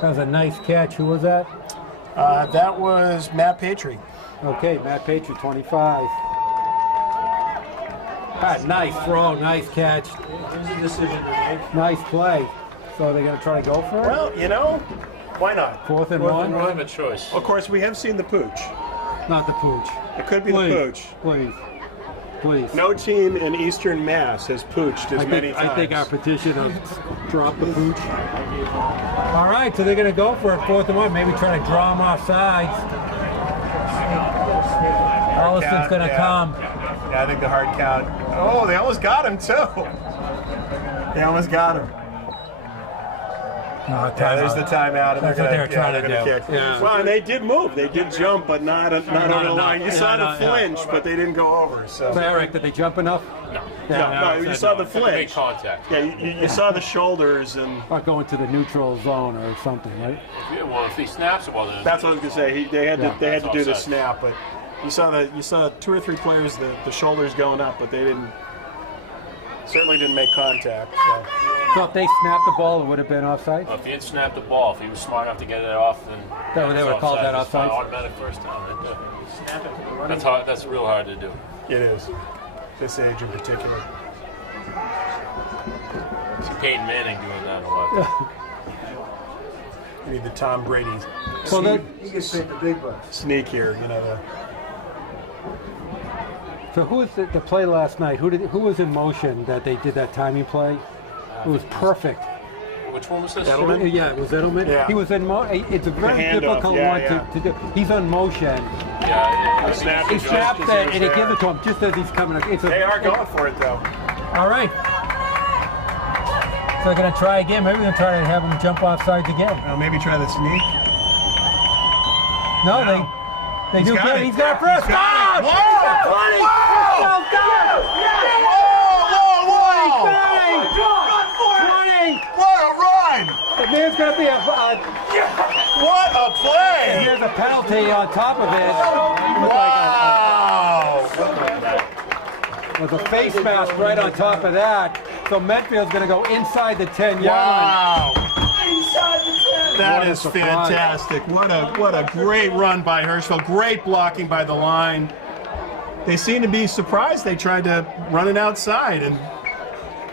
That was a nice catch. Who was that? That was Matt Patry. Okay, Matt Patry, 25. Nice throw, nice catch. Here's a decision to make. Nice play. So they're going to try to go for it? Well, you know, why not? 4th and We 1? don't have a choice. Of course, we have seen the pooch. Not the pooch. It could be Please, the pooch. please. No team in Eastern Mass has pooched as many times. I think our petition of drop the pooch. All right, so they're going to go for it, 4th and 1. Maybe try to draw them off sides. Holliston's going to come. Yeah, I think the hard count. Oh, they almost got him, too. They almost got him. No, Yeah, there's the timeout. That's what they were trying to do. Kick. Yeah. Well, and they did move. They did jump, but not over the line. You saw the Yeah. flinch, but they didn't go over. So Eric, did they jump enough? No. no, you saw the Make flinch. contact. Yeah, you saw the shoulders, and Not going to the neutral zone or something, right? Yeah, well, if he snaps it, well, then that's what I was gonna say. They had to That's do the offside. snap, but you saw 2 or 3 players the shoulders going up, but they certainly didn't make contact. So if they snapped the ball, it would have been offside? if he had snapped the ball, if he was smart enough to get it off, then They would have called that It's not offside? automatic first down. Right there. That's hard. That's real hard to do. It is. This age in particular. See Peyton Manning doing that a lot. You need the Tom Brady So that, He gets paid the big bucks. sneak here. You know so who was the play last night? Who was in motion that they did that timing play? It was perfect. Which one was this? Edelman? Yeah, it was Edelman. Yeah. He was in motion. It's a very handoff, difficult yeah, one yeah. to do. He's on motion. Yeah, snap He is snaps just it as and he he was gives there. it to him just as he's coming. They are going for it though. All right. So they're going to try again. Maybe we're going to try to have him jump off sides again. Maybe try the sneak. No, No. they do got good. it. He's got a first He's got down. it. He's got 20. Whoa! Oh, God. Whoa! 20. What a run! And there's going to be What a play! there's a penalty on top of it. Wow! With a face mask right on top of that. So Medfield's going to go inside the 10-yard line. Wow. Inside the 10. That What a is surprise. fantastic. What a great run by Hirschfeld. Great blocking by the line. They seem to be surprised. They tried to run it outside, and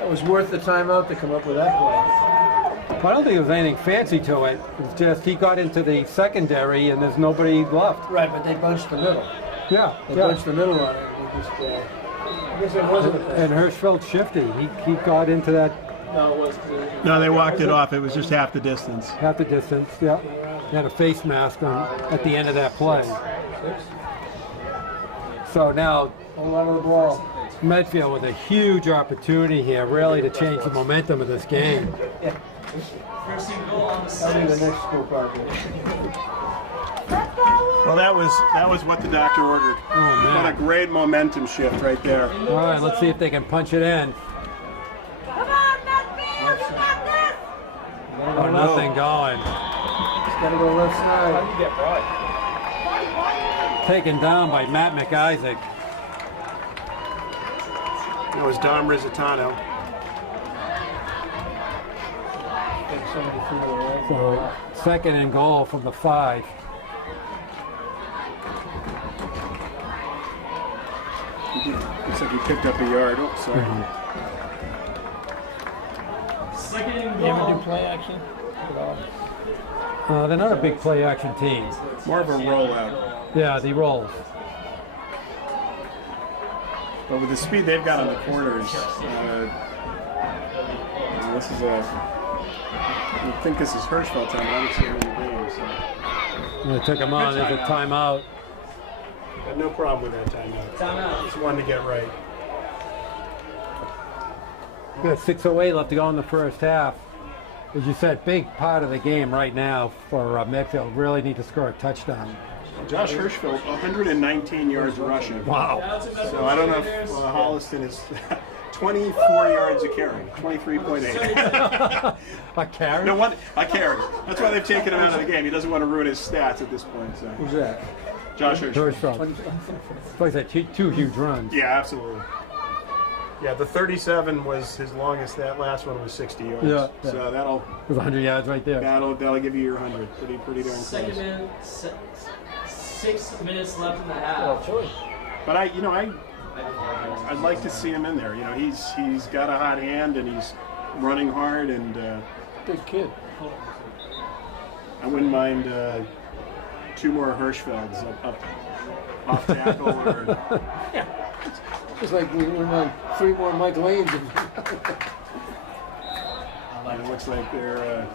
It was worth the timeout to come up with that play. I don't think there was anything fancy to it. It's just he got into the secondary and there's nobody left. Right, but they bunched the middle. Yeah, They yeah. bunched the middle on it. They just, I guess it wasn't a And Hirschfeld shifty. He got into that no, they walked it off. It was just half the distance. half the distance. Yeah, he had a face mask on at the end of that play. So now whole lot of the ball. Medfield with a huge opportunity here, really to change the momentum of this game. First and goal on the That'll be the 6. next school project. Well, that was what the doctor ordered. Oh, man. What a great momentum shift right there. All right, let's see if they can punch it in. Come on, Medfield, you got this! Oh, nothing going. It's got to go left side. Taken down by Matt McIsaac. That was Dom Rizzitano. So second and goal from the 5. Looks like he picked up a yard. Oh, sorry. Second and You ever do goal. play action? They're not a big play action team. More of a rollout. Yeah, the rolls. But with the speed they've got on the corners, this is I would think this is Hirschfeld time, but I haven't seen him in the game. So. They took him on. There's a timeout. Got no problem with that timeout. Timeout. Just wanted to get right. We got 6:08 left to go in the first half. As you said, big part of the game right now for Medfield. Really need to score a touchdown. Josh Hirschfeld, 119 yards rushing. Wow. So I don't know if Holliston is 24 yards a carry, 23.8. A carry? No one, a carry. That's why they've taken him out of the game. He doesn't want to ruin his stats at this point. So. Who's that? Josh Hirschfeld. Hirschfeld. Like that, two huge runs. Yeah, absolutely. Yeah, the 37 was his longest. That last one was 60 yards. Yeah. So that'll It was 100 yards right there. that'll give you your 100. Pretty darn Second close. and 6 minutes left in the half. But I'd like to see him in there. You know, he's got a hot hand and he's running hard, and Good kid. I wouldn't mind 2 more Hirschfelds up off tackle. Or, It's like we went on 3 more Mike Lanes. it looks like they're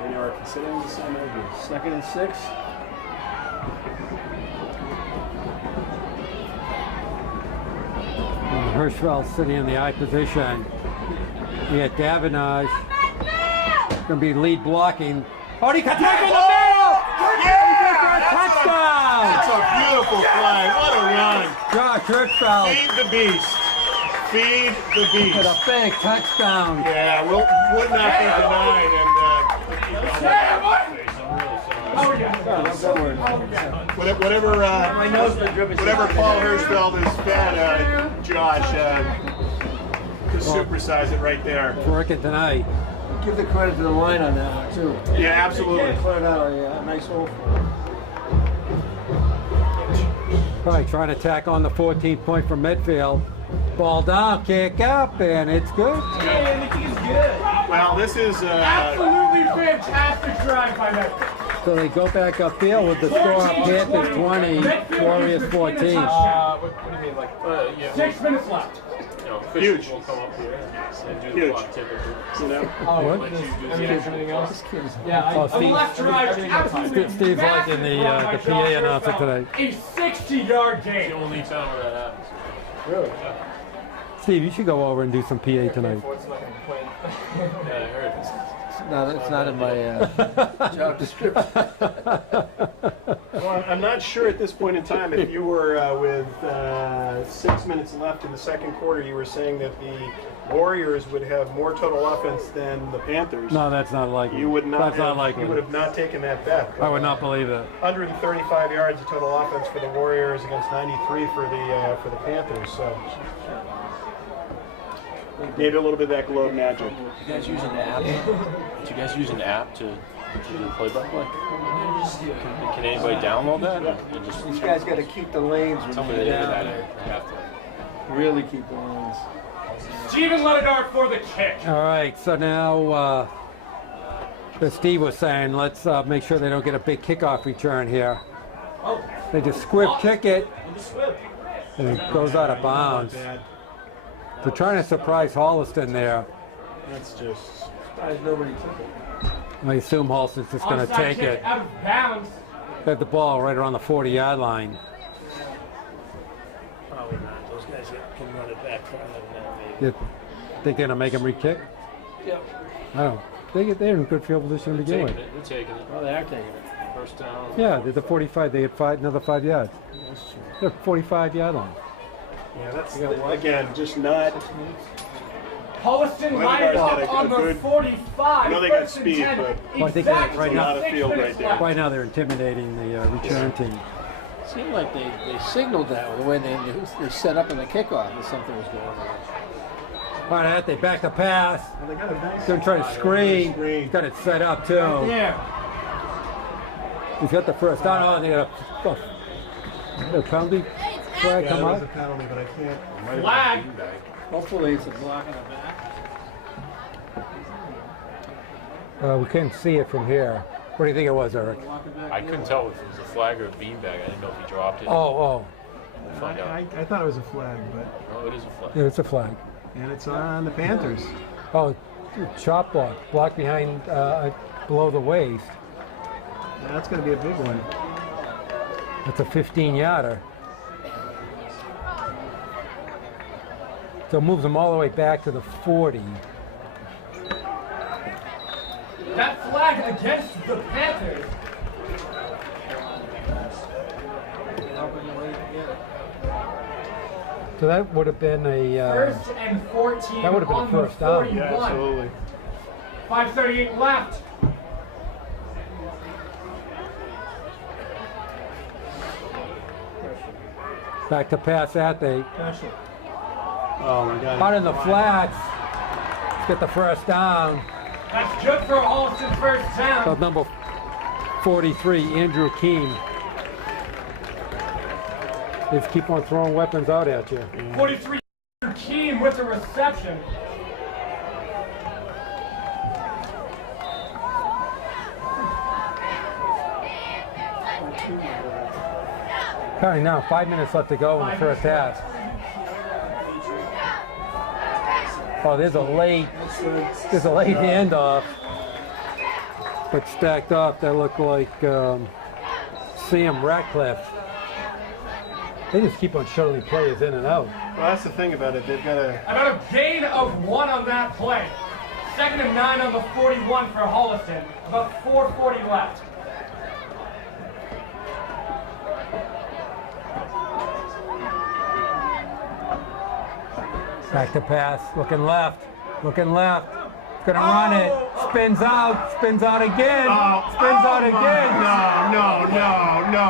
they are considering the same idea. 2nd and 6. Hirschfeld sitting in the I position. We had Davenage. Going to be lead blocking. Oh, he cut tackle in the middle! Touchdown! That's a beautiful play. What a run. Josh Hirschfeld Feed the beast. Feed the beast. with a big touchdown. Yeah, would not be denied. And whatever Paul Hirschfeld has fed Josh, just supersize it right there. Working tonight. Give the credit to the line on that one, too. Yeah, absolutely. Cleared out a nice hole for him. Probably trying to tack on the 14th point from Medfield. Ball down, kick up, and it's good. Yeah, the kick is good. Well, this is Absolutely fantastic drive by Medfield. So they go back upfield with the score up Panthers 20, Warriors 14. What do you mean, like, 6 minutes left. huge. Will come up here and do Huge. the block typically. You know? What? Let you do the everything else. Yeah, Oh, on the Steve- left drive, absolutely Steve's like in the massive PA drive by announcer Josh today. Hirschfeld. A 60-yard It's the gain. only time where that happens. Really? Steve, you should go over and do some PA tonight. Yeah, I heard. No, it's not in my job description. Well, I'm not sure at this point in time if you were with 6 minutes left in the second quarter, you were saying that the Warriors would have more total offense than the Panthers. No, that's not likely. You would not. That's not have, likely. You would have not taken that bet. I would not believe that. 135 yards of total offense for the Warriors against 93 for the Panthers. So maybe a little bit of that globe magic. You guys use an app? Do you guys use an app to do play-by-play? Can anybody download that? And just These guys got to keep the lanes. tell me they do that. I have to. Really keep the lanes. Steven Ledegard for the kick. All right, so now, as Steve was saying, let's make sure they don't get a big kickoff return here. They just squib kick it, and it goes out of bounds. They're trying to surprise Holliston there. That's just. Surprised nobody took it. I assume Holliston's just going to Onside take kick it. out of bounds. They have the ball right around the 40-yard line. Probably not. Those guys can run it back farther than that, maybe. You think they're going to make him re-kick? Yep. I don't. They're in good field position to begin with. They're taking it. Well, they are taking it. First down. Yeah, they're the 45. They had another 5 yards. That's true. They're 45-yard line. Yeah, that's again just not. Holliston Well, lined the guys did up a on the good- 45. I know they got First and speed, 10, but- Well, I think they're exactly right now- A lot of 6 field minutes right there. left. Right now they're intimidating the return team. Seemed like they signaled that the way they set up in the kickoff that something was going on. All right, they back the pass. Well, they got a nice. They're trying to screen. He's got it set up too. Yeah. He's got the first down. Oh, they got a penalty flag come That was out. a penalty, but I can't. Flag. Hopefully it's a block in the back. We couldn't see it from here. What do you think it was, Eric? I couldn't tell if it was a flag or a beanbag. I didn't know if he dropped it. Oh, We'll find out. I thought it was a flag, but Oh, it is a flag. yeah, it's a flag. and it's on the Panthers. Oh, chop block behind, below the waist. That's going to be a big one. That's a 15-yarder. So it moves them all the way back to the 40. That flag against the Panthers. So that would have been a. First and 14 That would have been a on the first down. 41. Yeah, absolutely. 5:38 left. Back to pass at they. Oh my God. Out in the flats. Get the first down. That's good for Holliston first So down. number 43, Andrew Keene. Just keep on throwing weapons out at you. 43 Keene with the reception. Counting now, 5 minutes left to go in the first half. Oh, there's a late handoff, but stacked up. That looked like Sam Ratcliffe. They just keep on shuttling players in and out. Well, that's the thing about it. They've got a. About a gain of 1 on that play. Second and 9 on the 41 for Holliston. About 4:40 left. Back to pass, looking left. Gonna run it. Spins out again. Spins out again. No.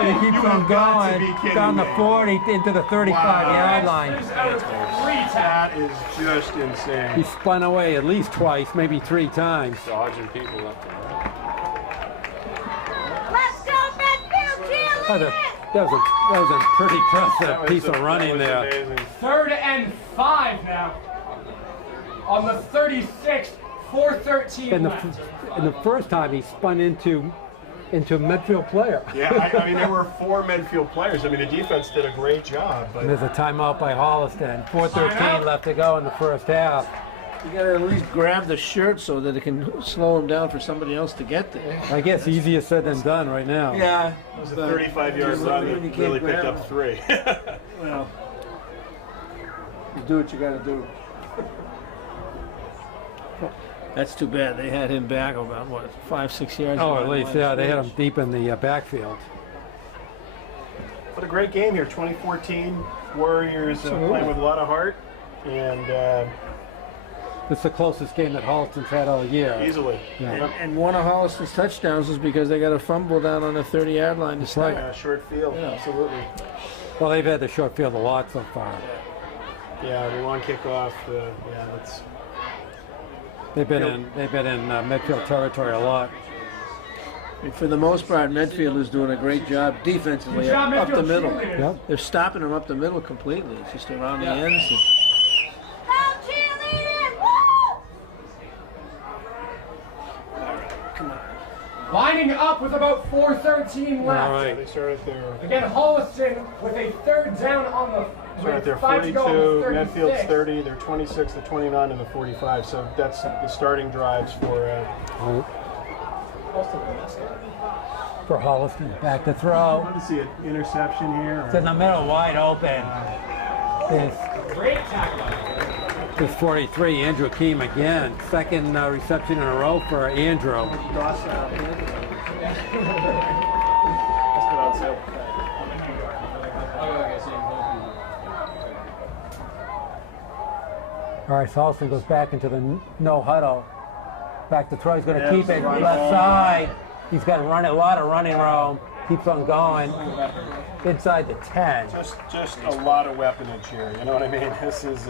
And he keeps on got to be going kidding down the me. 40 into the 35-yard line. Out of 3 tackles. That is just insane. He spun away at least twice, maybe 3 times. Dodging people left and right. Let's go, Medfield cheerleaders! That was a pretty impressive piece of That running was there. amazing. 3rd and 5 now. On the 36, 4:13 And left. the first time he spun into Medfield player. Yeah, I mean, there were 4 Medfield players. I mean, the defense did a great job. And But there's a timeout by Holliston. 4:13 Timeout. left to go in the first half. You gotta at least grab the shirt so that it can slow him down for somebody else to get there. I guess easier said than done right now. Yeah. it was a 35-yard run that really picked up 3. Well, you do what you gotta do. That's too bad. They had him back about, what, 5-6 yards? Oh, behind at the least, line yeah, of they had him scrimmage. deep in the backfield. What a great game here. 2014 Warriors playing with a lot of heart and It's the closest game that Holliston's had all year. easily. Yeah. And one of Holliston's touchdowns was because they got a fumble down on the 30-yard line to start. Short field, absolutely. Well, they've had the short field a lot so far. Yeah, the long kickoff. Yeah, that's. They've been in midfield territory a lot. And for the most part, Medfield is doing a great job defensively Good job, up the Medfield middle. cheerleaders. Yep. They're stopping them up the middle completely. It's just around the ends. And Go cheerleaders! Woo! Lining up with about 4:13 left. All right. They start at their. Again, Holliston with a third down on the. Start at their 42. Medfield's 30. They're 26, the 29, and the 45. So that's the starting drives for. For Holliston, back to I throw. want to see an interception here. It's in the middle, wide open. Great tackle. This 43, Andrew Keem again. Second reception in a row for Andrew. All right, Holliston goes back into the no huddle. Back to throw. He's going to keep it left side. He's got a lot of running room. Keeps on going inside the 10. Just a lot of weaponage here. You know what I mean? This is.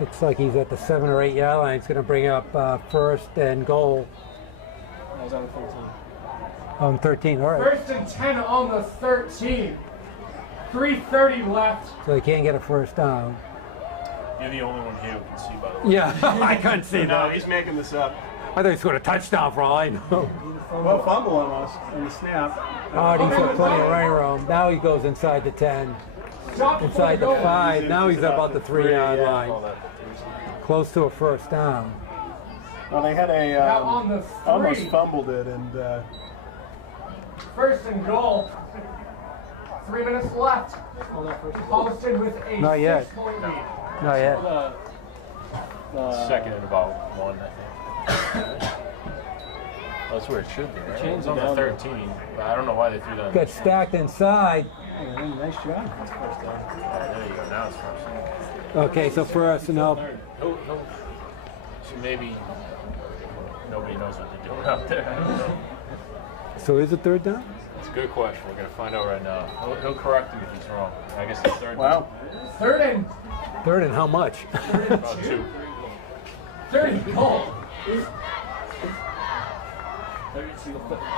Looks like he's at the 7 or 8 yard line. He's going to bring up first and goal. I was on the 13. On 13, all right. First and 10 on the 13. 3:30 left. So he can't get a first down. You're the only one here who can see, by the way. Yeah, I couldn't see No, that. he's making this up. I thought he scored a touchdown for all I know. Well, fumble almost in the snap. Oh, he's got plenty of running room. Now he goes inside the 10, Stop inside the before you go. 5. Now he's about the 3 yard yeah. line. Close to a first down. Well, they had a Now on the 3. almost fumbled it, and First and goal. 3 minutes left. Holliston with a Not yet. 6-point lead. Not yet. Second and about 1, I think. That's where it should be, right? It's on the 13. But I don't know why they threw that. Got stacked inside. nice job. There you go. Now it's first. Okay, so first, no. So maybe nobody knows what they're doing out there. I don't know. So is it third down? It's a good question. We're going to find out right now. He'll correct him if he's wrong. I guess it's third. wow. Third and Third and how much? About 2. third and goal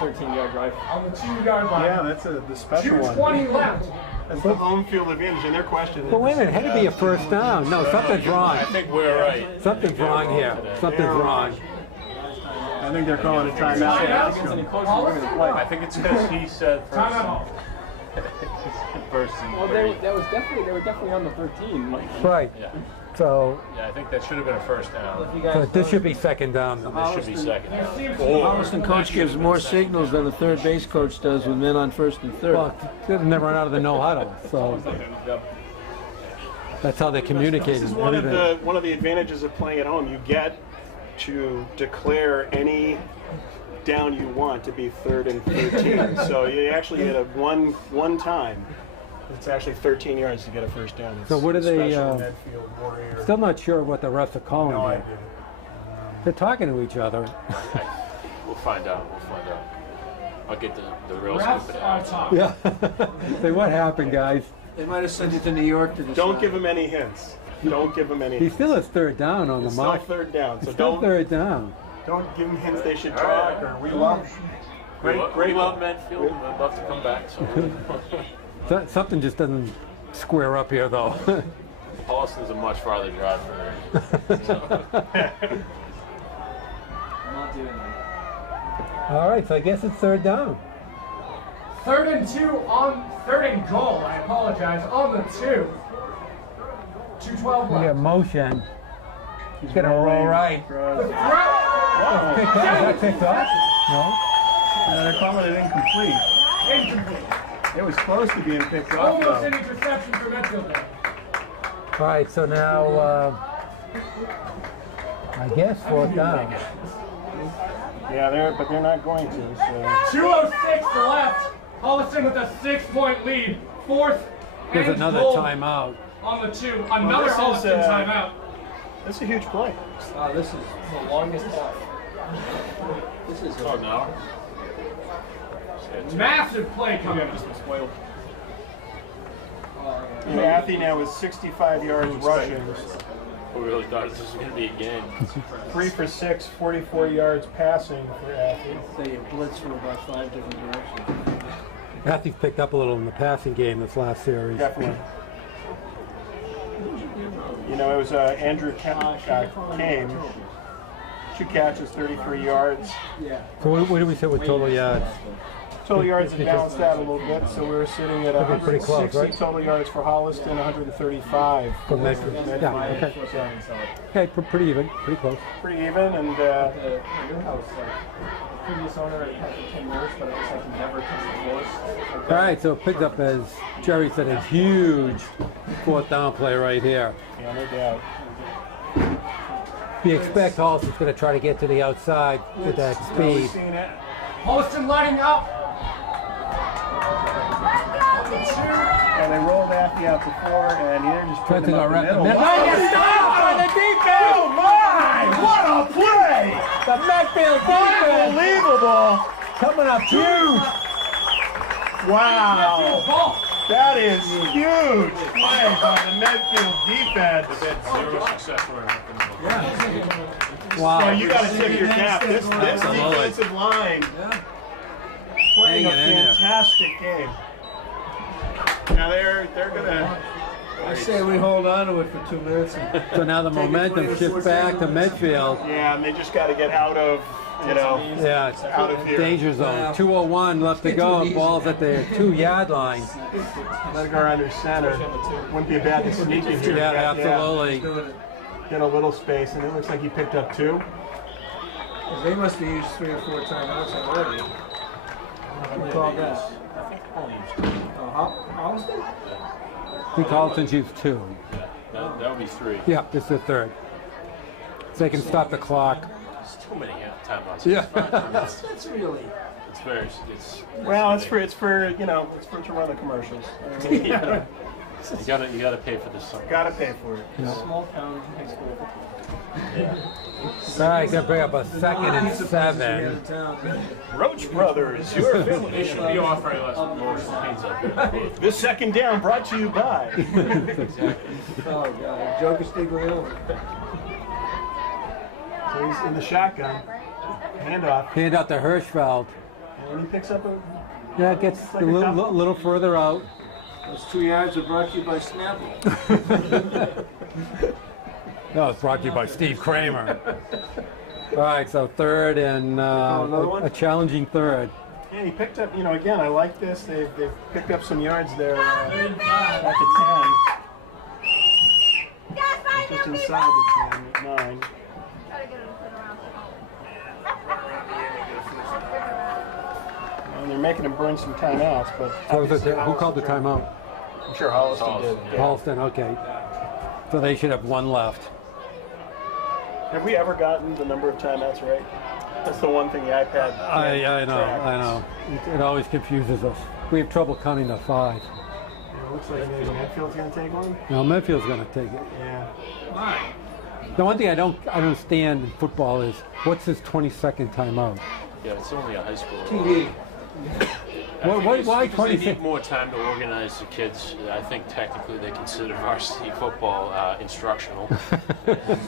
13-yard drive. on the 2 yard line. Yeah, that's the special one. 2:20 left. That's the home field advantage, and their question is. But wait a minute, it had to be a first down. No, something's wrong. I think we're right. Something's wrong here. Something's wrong. I think they're calling a timeout. I think it's because he said first. Timeout. First and Well, 30. they were definitely on the 13. Right. Yeah. So, Yeah, I think that should have been a first down. so this should be second down. This should be second. Holliston coach gives more signals than the third base coach does with men on first and third. Well, they never run out of the no huddle. So that's how they communicate. This is one of the advantages of playing at home. You get to declare any down you want to be 3rd and 13. So you actually get a one time. It's actually 13 yards to get a first down. It's So what are they, special Medfield warrior. Still not sure what the refs are calling No here. idea. They're talking to each other. We'll find out. I'll get the real Refs stupid on out. top. Yeah. Say what happened, guys? They might have sent it to New York to decide. Don't give him any hints. Don't give him any He hints. still has third down on the It's still mark. 3rd down. So Still don't third down. give them hints they should talk or we love. We Great. love Medfield. We'd love to come back. So Something just doesn't square up here, though. Holliston's a much farther drive for her. I'm not doing that. All right, so I guess it's third down. 3rd and 2 on 3rd and goal. I apologize. On the 2. 2:12 We got left. motion. He's gonna roll right. The throw. Picked up. Is that picked up? No. They're calling it incomplete. Incomplete. It was close to being picked off. Almost an though. interception for Medfield there. All right, so now I guess fourth down. Yeah, but they're not going to. So 2:06 left. Holliston with a 6-point lead. 4th There's and another goal timeout. on the 2. Another this is, Holliston timeout. that's a huge play. This is the longest half. This is Oh, no. Massive play coming. spoiled. Athey now with 65 yards rushing. We really thought this was going to be a game. 3 for 6, 44 yards passing for Athey. So you blitz from about 5 different directions. Athey's picked up a little in the passing game this last series. Definitely. You know, it was Andrew came. 2 catches, 33 yards. Yeah. So what do we say with total yards? Total yards have balanced out a little bit, so we're sitting at Pretty 160 close, right? total yards for Holliston, 135 for Medfield. Medfield. Yeah, okay. Okay, pretty even, pretty close. Pretty even, and Previous owner had for 10 years, but it looks like he never touched the horse. All right, so it picked up, as Jerry said, a huge 4th down play right here. yeah, no doubt. You expect Holliston's going to try to get to the outside with that speed. Holliston lining up. And they rolled Athey out before, and they're just putting him up the middle. Stop the defense! Oh my! What a play! The Medfield defense! Unbelievable! Coming up huge! Wow! That is huge play by the Medfield defense. Zero success running. Wow. So you got to tip your cap. This defensive line playing a fantastic game. Now they're gonna. I say we hold on to it for 2 minutes. So now the momentum shifts back to Medfield. Yeah, and they just got to get out of, Yeah, out of here. danger zone. 2:01 left to go. Ball's at the 2-yard line. Let it go under center. Wouldn't be bad to sneak in here. Yeah, absolutely. Get a little space, and it looks like he picked up 2. They must have used 3 or 4 timeouts already. Who called that? Holliston? I think Holliston's used 2. That would be 3. Yeah, this is the 3rd. So they can stop the clock. There's too many timeouts. Yeah. That's really. It's very. It's. Well, it's for to run the commercials. Yeah. You gotta pay for this song. Gotta pay for it. Small town high school. All right, gonna bring up a 2nd and 7. Roach Brothers, your They family. should be offering less paints up here. This 2nd down brought to you by. Oh, God. Joker Stiglio. So he's in the shotgun. Handoff. Hand out to Hirschfeld. And he picks up a. Yeah, it gets a little further out. Those 2 yards are brought to you by Snapple. No, it's brought to you by Steve Kramer. All right, so 3rd and a challenging 3rd. Yeah, he picked up, again, I like this. They've picked up some yards there at the 10. Just inside the 10 at 9. And they're making him burn some timeouts, but Who called the timeout? I'm sure Holliston did. Yeah. Holliston, okay. So they should have 1 left. Have we ever gotten the number of timeouts right? That's the one thing the iPad. I know. It always confuses us. We have trouble counting to 5. It looks like maybe Medfield's going to take one. No, Medfield's going to take it. Yeah. The one thing I don't understand in football is what's his 22nd timeout? Yeah, it's only a high school. TD. Why They 26? need more time to organize the kids. I think technically they consider varsity football instructional.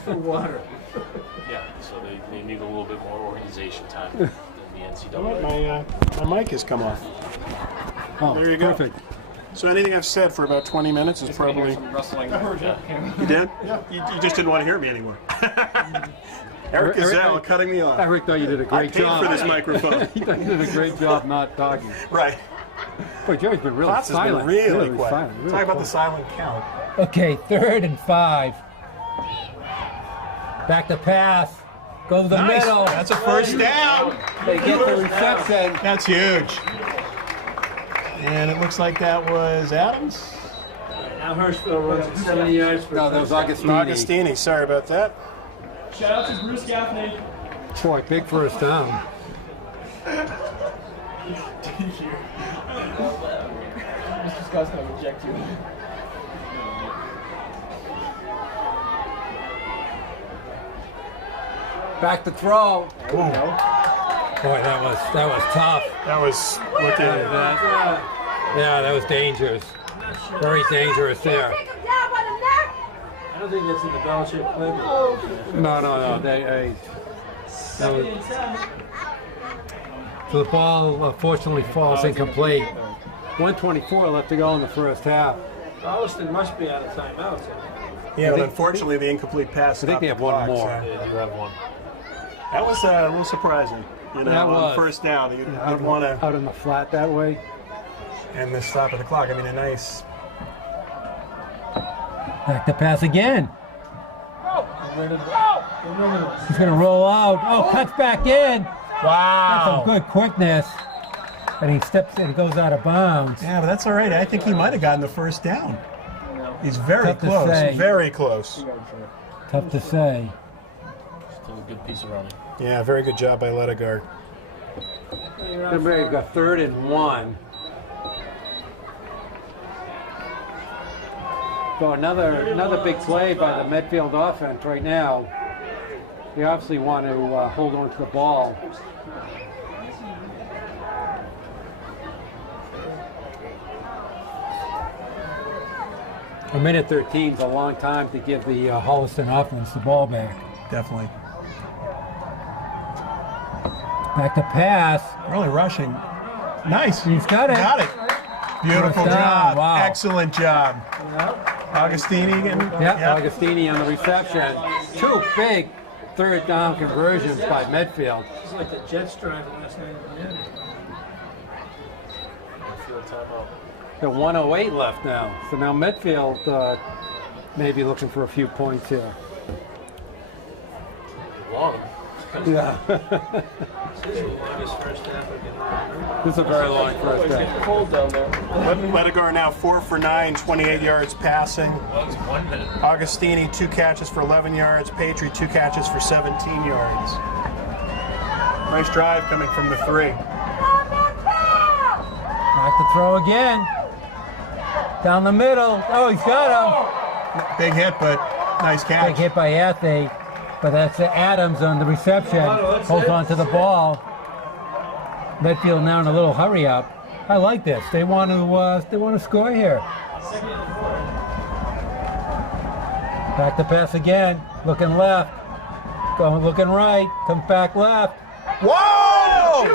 For water. Yeah, so they need a little bit more organization time than the NCAA. My mic has come off. Oh, There you go. Perfect. So anything I've said for about 20 minutes is probably. Some rustling. You did? Yeah. You just didn't want to hear me anymore. Eric Gazelle cutting me off. Eric thought you did a I great paid job. for this microphone. He thought you did a great job not talking. Right. Boy, Jerry's been really Potts has been silent. really quiet. silent. Really Talk about the quiet. silent count. Okay, 3rd and 5. Back to pass. Go to the Nice. middle. That's a first down. They get the reception. That's huge. And it looks like that was Adams. Now Hirschfeld runs it 70 yards for No, that was Augustini. Augustini. Sorry about that. Shout out to Bruce Gaffney. Boy, big first down. Mr. Scott's going to reject you. Back to throw. Boy, that was tough. That was looking. Yeah, that was dangerous. Very dangerous there. Take him down by the neck. I don't think that's in the Belichick playbook. No. So the ball fortunately falls incomplete. 1:24 left to go in the first half. Holliston must be out of timeouts. Yeah, but unfortunately the incomplete pass. I think they have one more. They do have one. That was a little surprising. You know, That was. on first down, you'd want to. Out in the flat that way. And the stop of the clock. I mean, a nice. Back to pass again. He's going to roll out. Oh, cuts back in. That's Wow. some good quickness. And he steps and goes out of bounds. Yeah, but that's all right. I think he might have gotten the first down. He's very Tough to close. say. Very close. Tough to say. Still a good piece of running. Yeah, very good job by Ledegaard. Remember, you've got 3rd and 1. So another big play by the Medfield offense right now. They obviously want to hold on to the ball. A minute 13 is a long time to give the Holliston offense the ball back. Definitely. Back to pass. Early rushing. Nice. He's got it. Got it. Beautiful First down. job. Wow. Excellent job. Augustini again. Yep, Augustini on the reception. 2 big 3rd down conversions by Medfield. It's like the Jets driving last night. Field timeout. The 1:08 left now. So now Medfield may be looking for a few points here. Long. Yeah. This is the longest first half again. This is a very long first half. Cold down there. Ledegaard now 4 for 9, 28 yards passing. 1 minute. Augustini 2 catches for 11 yards. Patry 2 catches for 17 yards. Nice drive coming from the 3. Back to throw again. Down the middle. Oh, he's got him. Big hit, but nice catch. Big hit by Athe, but that's Adams on the reception. Holds on to the ball. Medfield now in a little hurry up. I like this. They want to score here. Back to pass again. Looking left. Going looking right. Comes back left. Whoa!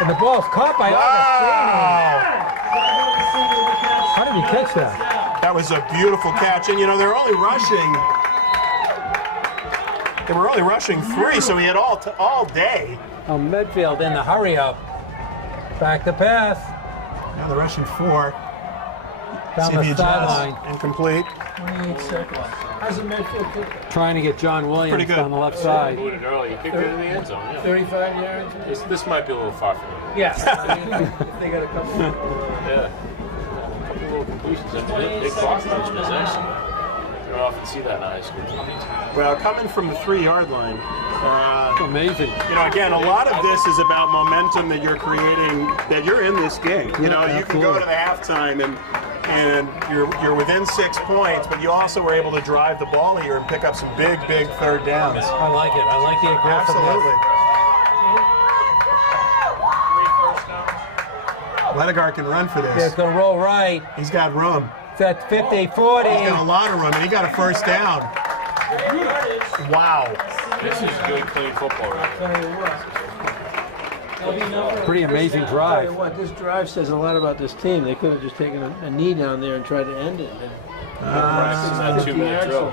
And the ball's caught by Augustini. How did he catch that? That was a beautiful catch. And, you know, they were only rushing 3, so he had all day. Medfield in the hurry up. Back to pass. Now they're rushing 4. Down See if he the adjusts. sideline. Incomplete. 28 seconds. How's the Medfield kick? Trying to get John Williams Pretty good. on the left side. Moved it early. You kicked it in the end zone. Yeah. 35 yards? This might be a little far from you. Yeah. If they got a couple. Yeah. A couple little completions. And big block punches, actually. You don't often see that in high school. Well, coming from the 3-yard line. Amazing. You know, again, a lot of this is about momentum that you're creating, that you're in this game. You know, you can go to the halftime and you're within 6 points, but you also were able to drive the ball here and pick up some big 3rd downs. I like it. I like the aggressiveness. Absolutely. Ledegaard can run for Yeah, it's this. going to roll right. He's got room. It's at 50, 40. He's got a lot of room, and he got a first down. Wow. This is good, clean football right here. Tell you what. Pretty amazing Tell drive. you what, this drive says a lot about this team. They could have just taken a knee down there and tried to end it. Practice that 2-minute drill.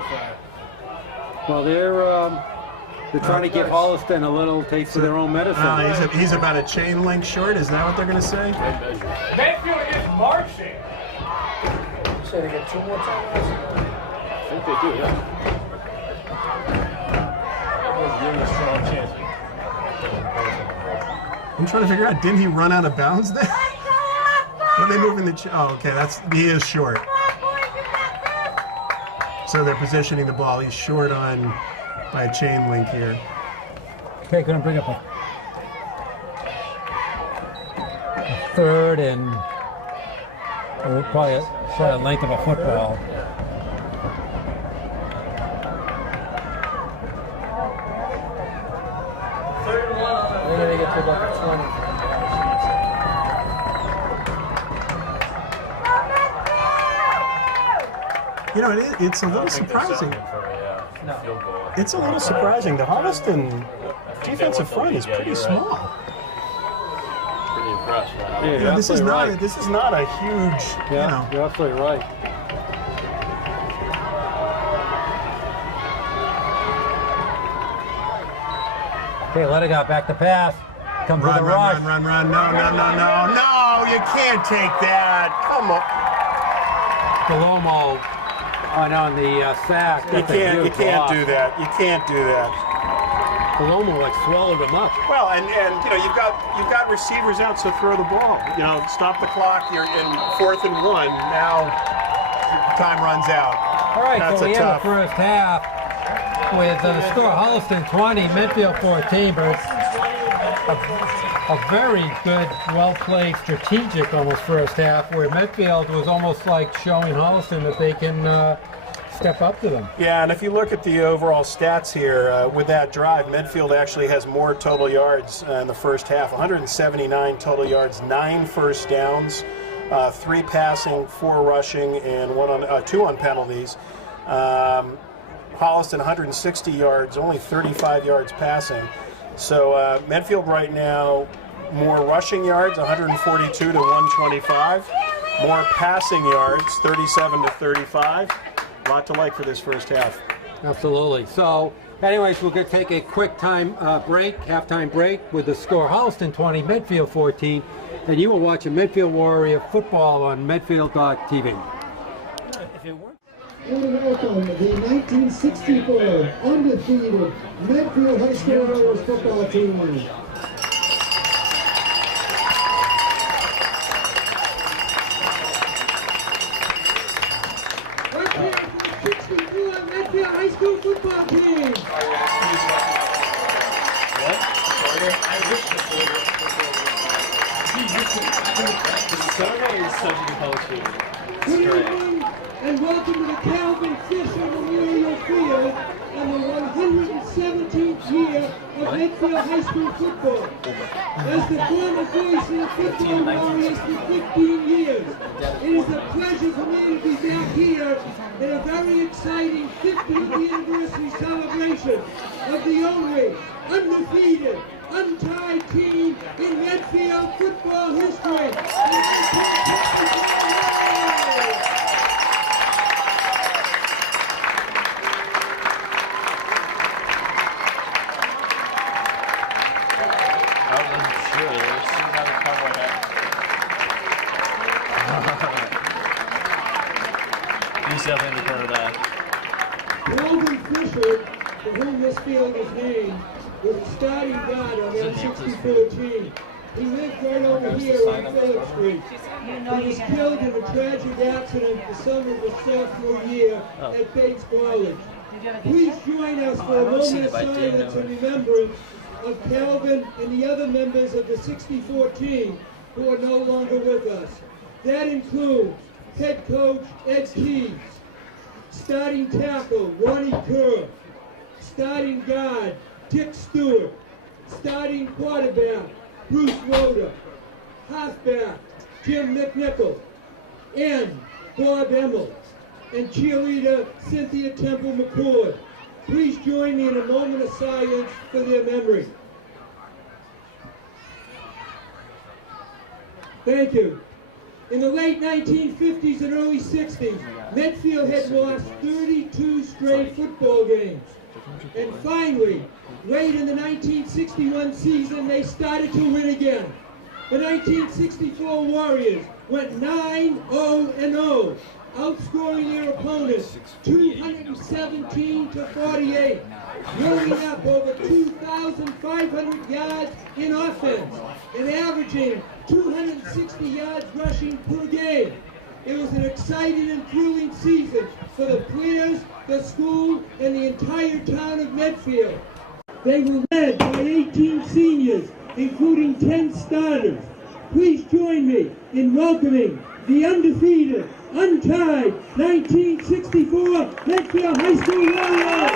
Well, they're trying to give Holliston a little taste of their own medicine. He's about a chain link short. Is that what they're going to say? Medfield is marching. Say they get 2 more timeouts. I think they do, yeah. Give him a strong chance. I'm trying to figure out, didn't he run out of bounds there? Are they moving the okay, he is short. So they're positioning the ball. He's short on by a chain link here. Okay, going to bring up a 3rd and probably a length of a football. They're going to get to about 20. You know, it's a little surprising. It's a little surprising. The Holliston defensive front is pretty small. Pretty impressed. Yeah, this is not a huge. Yeah, You know. you're absolutely right. Okay, let it go. Back to pass. Comes with a rush. Run. No, you can't take that. Come on. Palomo on the sack. You can't do that. You can't do that. Palomo like swallowed him up. Well, and you know you've got receivers out, so throw the ball. You know, stop the clock. You're in 4th and 1. Now time runs out. All right, That's so we a end the tough. first half with the score Holliston 20, Medfield 14, but a very good, well-played, strategic almost first half where Medfield was almost like showing Holliston that they can step up to them. Yeah, and if you look at the overall stats here, with that drive, Medfield actually has more total yards in the first half, 179 total yards, 9 first downs, 3 passing, 4 rushing, and 2 on penalties. Holliston 160 yards, only 35 yards passing. So Medfield right now, more rushing yards, 142 to 125. More passing yards, 37 to 35. A lot to like for this first half. Absolutely. So, anyways, we're going to take a quick halftime break with the score Holliston 20, Medfield 14, and you will watch a Medfield Warrior football on Medfield.tv. Welcome the 1964 undefeated Medfield High School Warriors football team. 1964 Medfield High School football team. What? The survey is such a poetry. Good evening and welcome to the Calvin Fisher Memorial Field on the 117th year of Medfield High School football. As the former voice of the football Warriors for 15 years, it is a pleasure for me to be back here in a very exciting 50th anniversary celebration of the only undefeated, untied team in Medfield football history. Calvin Fisher, for whom this field is named, was a starting guard on that 64 team. He lived right over here on Phillip Street. He was killed in a tragic accident the summer of his sophomore year at Bates College. Please join us for a moment of silence in remembrance of Calvin and the other members of the 64 team who are no longer with us. That includes head coach Ed Keyes, starting tackle Ronnie Kerr, starting guard Dick Stewart, starting quarterback Bruce Roder, halfback Jim McNichol, and Bob Emmel, and cheerleader Cynthia Temple McCord. Please join me in a moment of silence for their memory. Thank you. In the late 1950s and early 60s, Medfield had lost 32 straight football games. And finally, late in the 1961 season, they started to win again. The 1964 Warriors went 9-0-0, outscoring their opponents 217 to 48, rolling up over 2,500 yards in offense and averaging 260 yards rushing per game. It was an exciting and thrilling season for the players, the school, and the entire town of Medfield. They were led by 18 seniors, including 10 starters. Please join me in welcoming the undefeated, untied 1964 Medfield High School Warriors.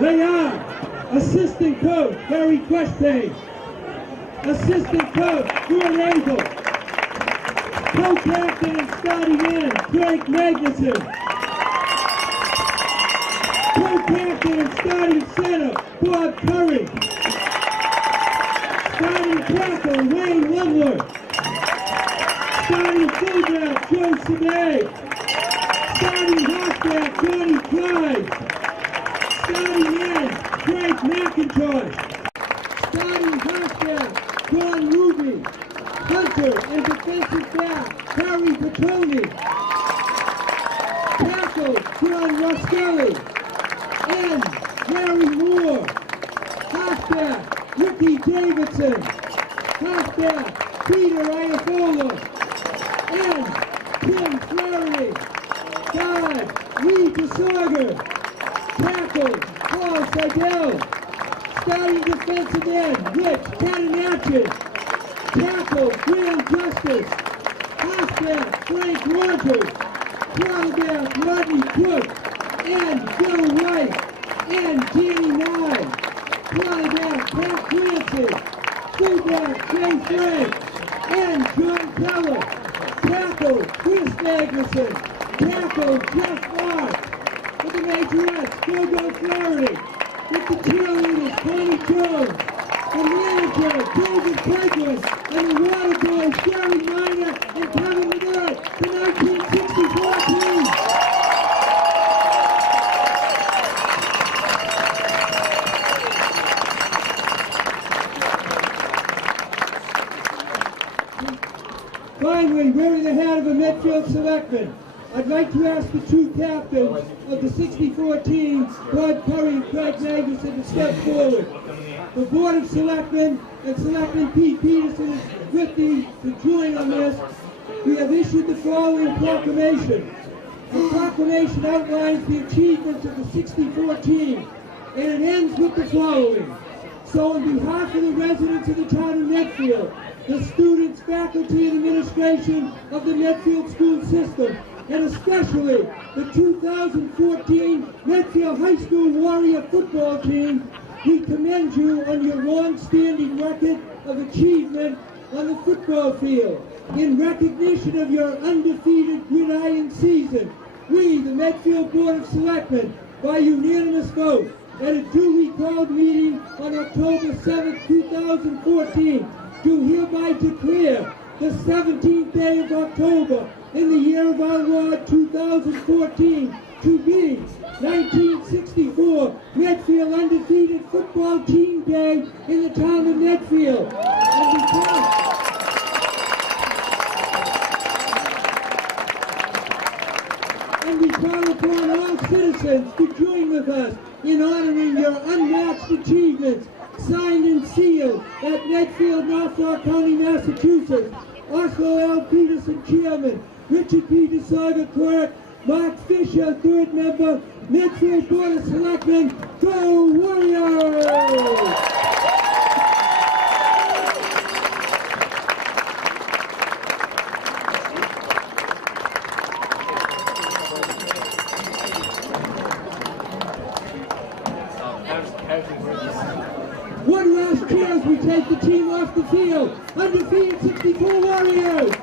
Leon. Assistant coach, Barry Questpage. Assistant coach, Stuart Abel. Co-captain and starting in, Craig Magnuson. Co-captain and starting center, Bob Curry. Starting tackle, Wayne Lumler. Starting fullback, Joe Sabay. Starting halfback, Johnny Clyde. Starting in, Craig McIntosh. Starting halfback, John Ruby. Hunter and defensive back, Harry Petroni. Tackle, John Roskelly. And Larry Moore. Halfback, Ricky Davidson. Halfback, Peter Iafola. And Tim Flaherty. Guard, Lee DeSauger. Tackle, Paul Seidel. Starting defensive end, Rich Catanacci. Tackle, Graham Justice. Halfback, Frank Rogers. Quarterback, Rodney Cook. And Bill White. And Danny Nye. Quarterback, Pat Clancy. Fullback, Jay Frank. And John Keller. Tackle, Chris Magnuson. Tackle, Jeff Mark. With the majorettes, Gogo Flaherty. With the cheerleaders, Connie Jones. The manager, David Pedgren, and the water boys, Gary Miner and Kevin McGirt, the 1964 team. Finally, wearing the hat of a Medfield selectman, I'd like to ask the two captains of the 64 team, Bob Curry and Craig Magnuson, to step forward. The Board of Selectmen and Selectman Pete Peterson is with me to join on this. We have issued the following proclamation. The proclamation outlines the achievements of the 64 team, and it ends with the following. So on behalf of the residents of the town of Medfield, the students, faculty, and administration of the Medfield school system, and especially the 2014 Medfield High School Warrior football team, we commend you on your long-standing record of achievement on the football field. In recognition of your undefeated gridiron season, we, the Medfield Board of Selectmen, by unanimous vote, at a duly called meeting on October 7, 2014, do hereby declare the 17th day of October in the year of our Lord 2014 to be 1964 Medfield Undefeated Football Team Day in the town of Medfield. And we call upon all citizens to join with us in honoring your unmatched achievements, signed and sealed at Medfield, Norfolk County, Massachusetts. Oslo L. Peterson, Chairman. Richard P. DeSauger, Clerk. Mark Fisher, third member. Medfield Board of Selectmen. Go Warriors! One last cheers, we take the team off the field. Undefeated 64 Warriors.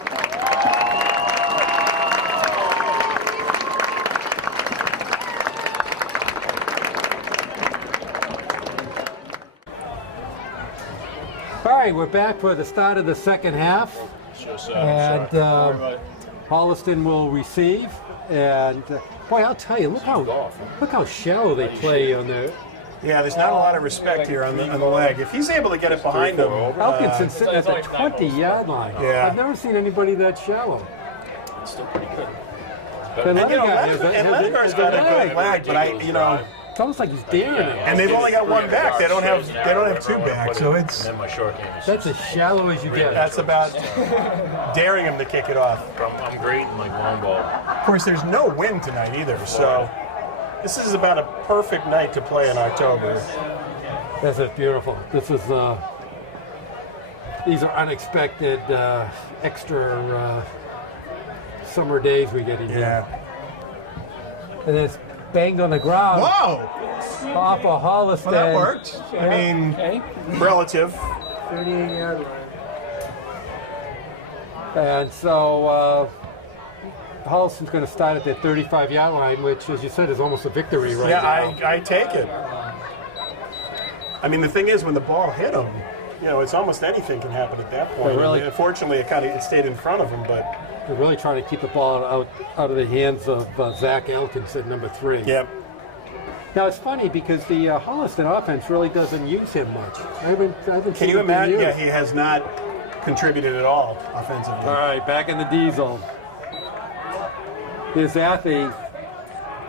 All right, we're back for the start of the second half. And Holliston will receive. And boy, I'll tell you, look how shallow they play on the. Yeah, there's not a lot of respect here on the leg. If he's able to get it behind him, Elkinson's sitting at the 20-yard line. Yeah. I've never seen anybody that shallow. It's still pretty good. And Lennegar's got a good leg, but it's almost like he's daring it. And they've only got one back. They don't have two backs, so it's. That's as shallow as you get. That's about daring him to kick it off. I'm great in like long ball. Of course, there's no wind tonight either, so this is about a perfect night to play in October. This is beautiful. This is these are unexpected extra summer days we get in here. Yeah. And it's banged on the ground. Whoa! off of Holliston. Well, that worked. I mean, relative. 38-yard line. And so Holliston's going to start at the 35-yard line, which, as you said, is almost a victory right now. Yeah, I take it. I mean, the thing is, when the ball hit him, you know, it's almost anything can happen at that point. Really, I mean, unfortunately, it stayed in front of him, but they're really trying to keep the ball out of the hands of Zach Elkinson, number 3. Yep. Now it's funny because the Holliston offense really doesn't use him much. I haven't Can you imagine? Yeah, he has not contributed at all offensively. All right, back in the diesel. Here's Athy.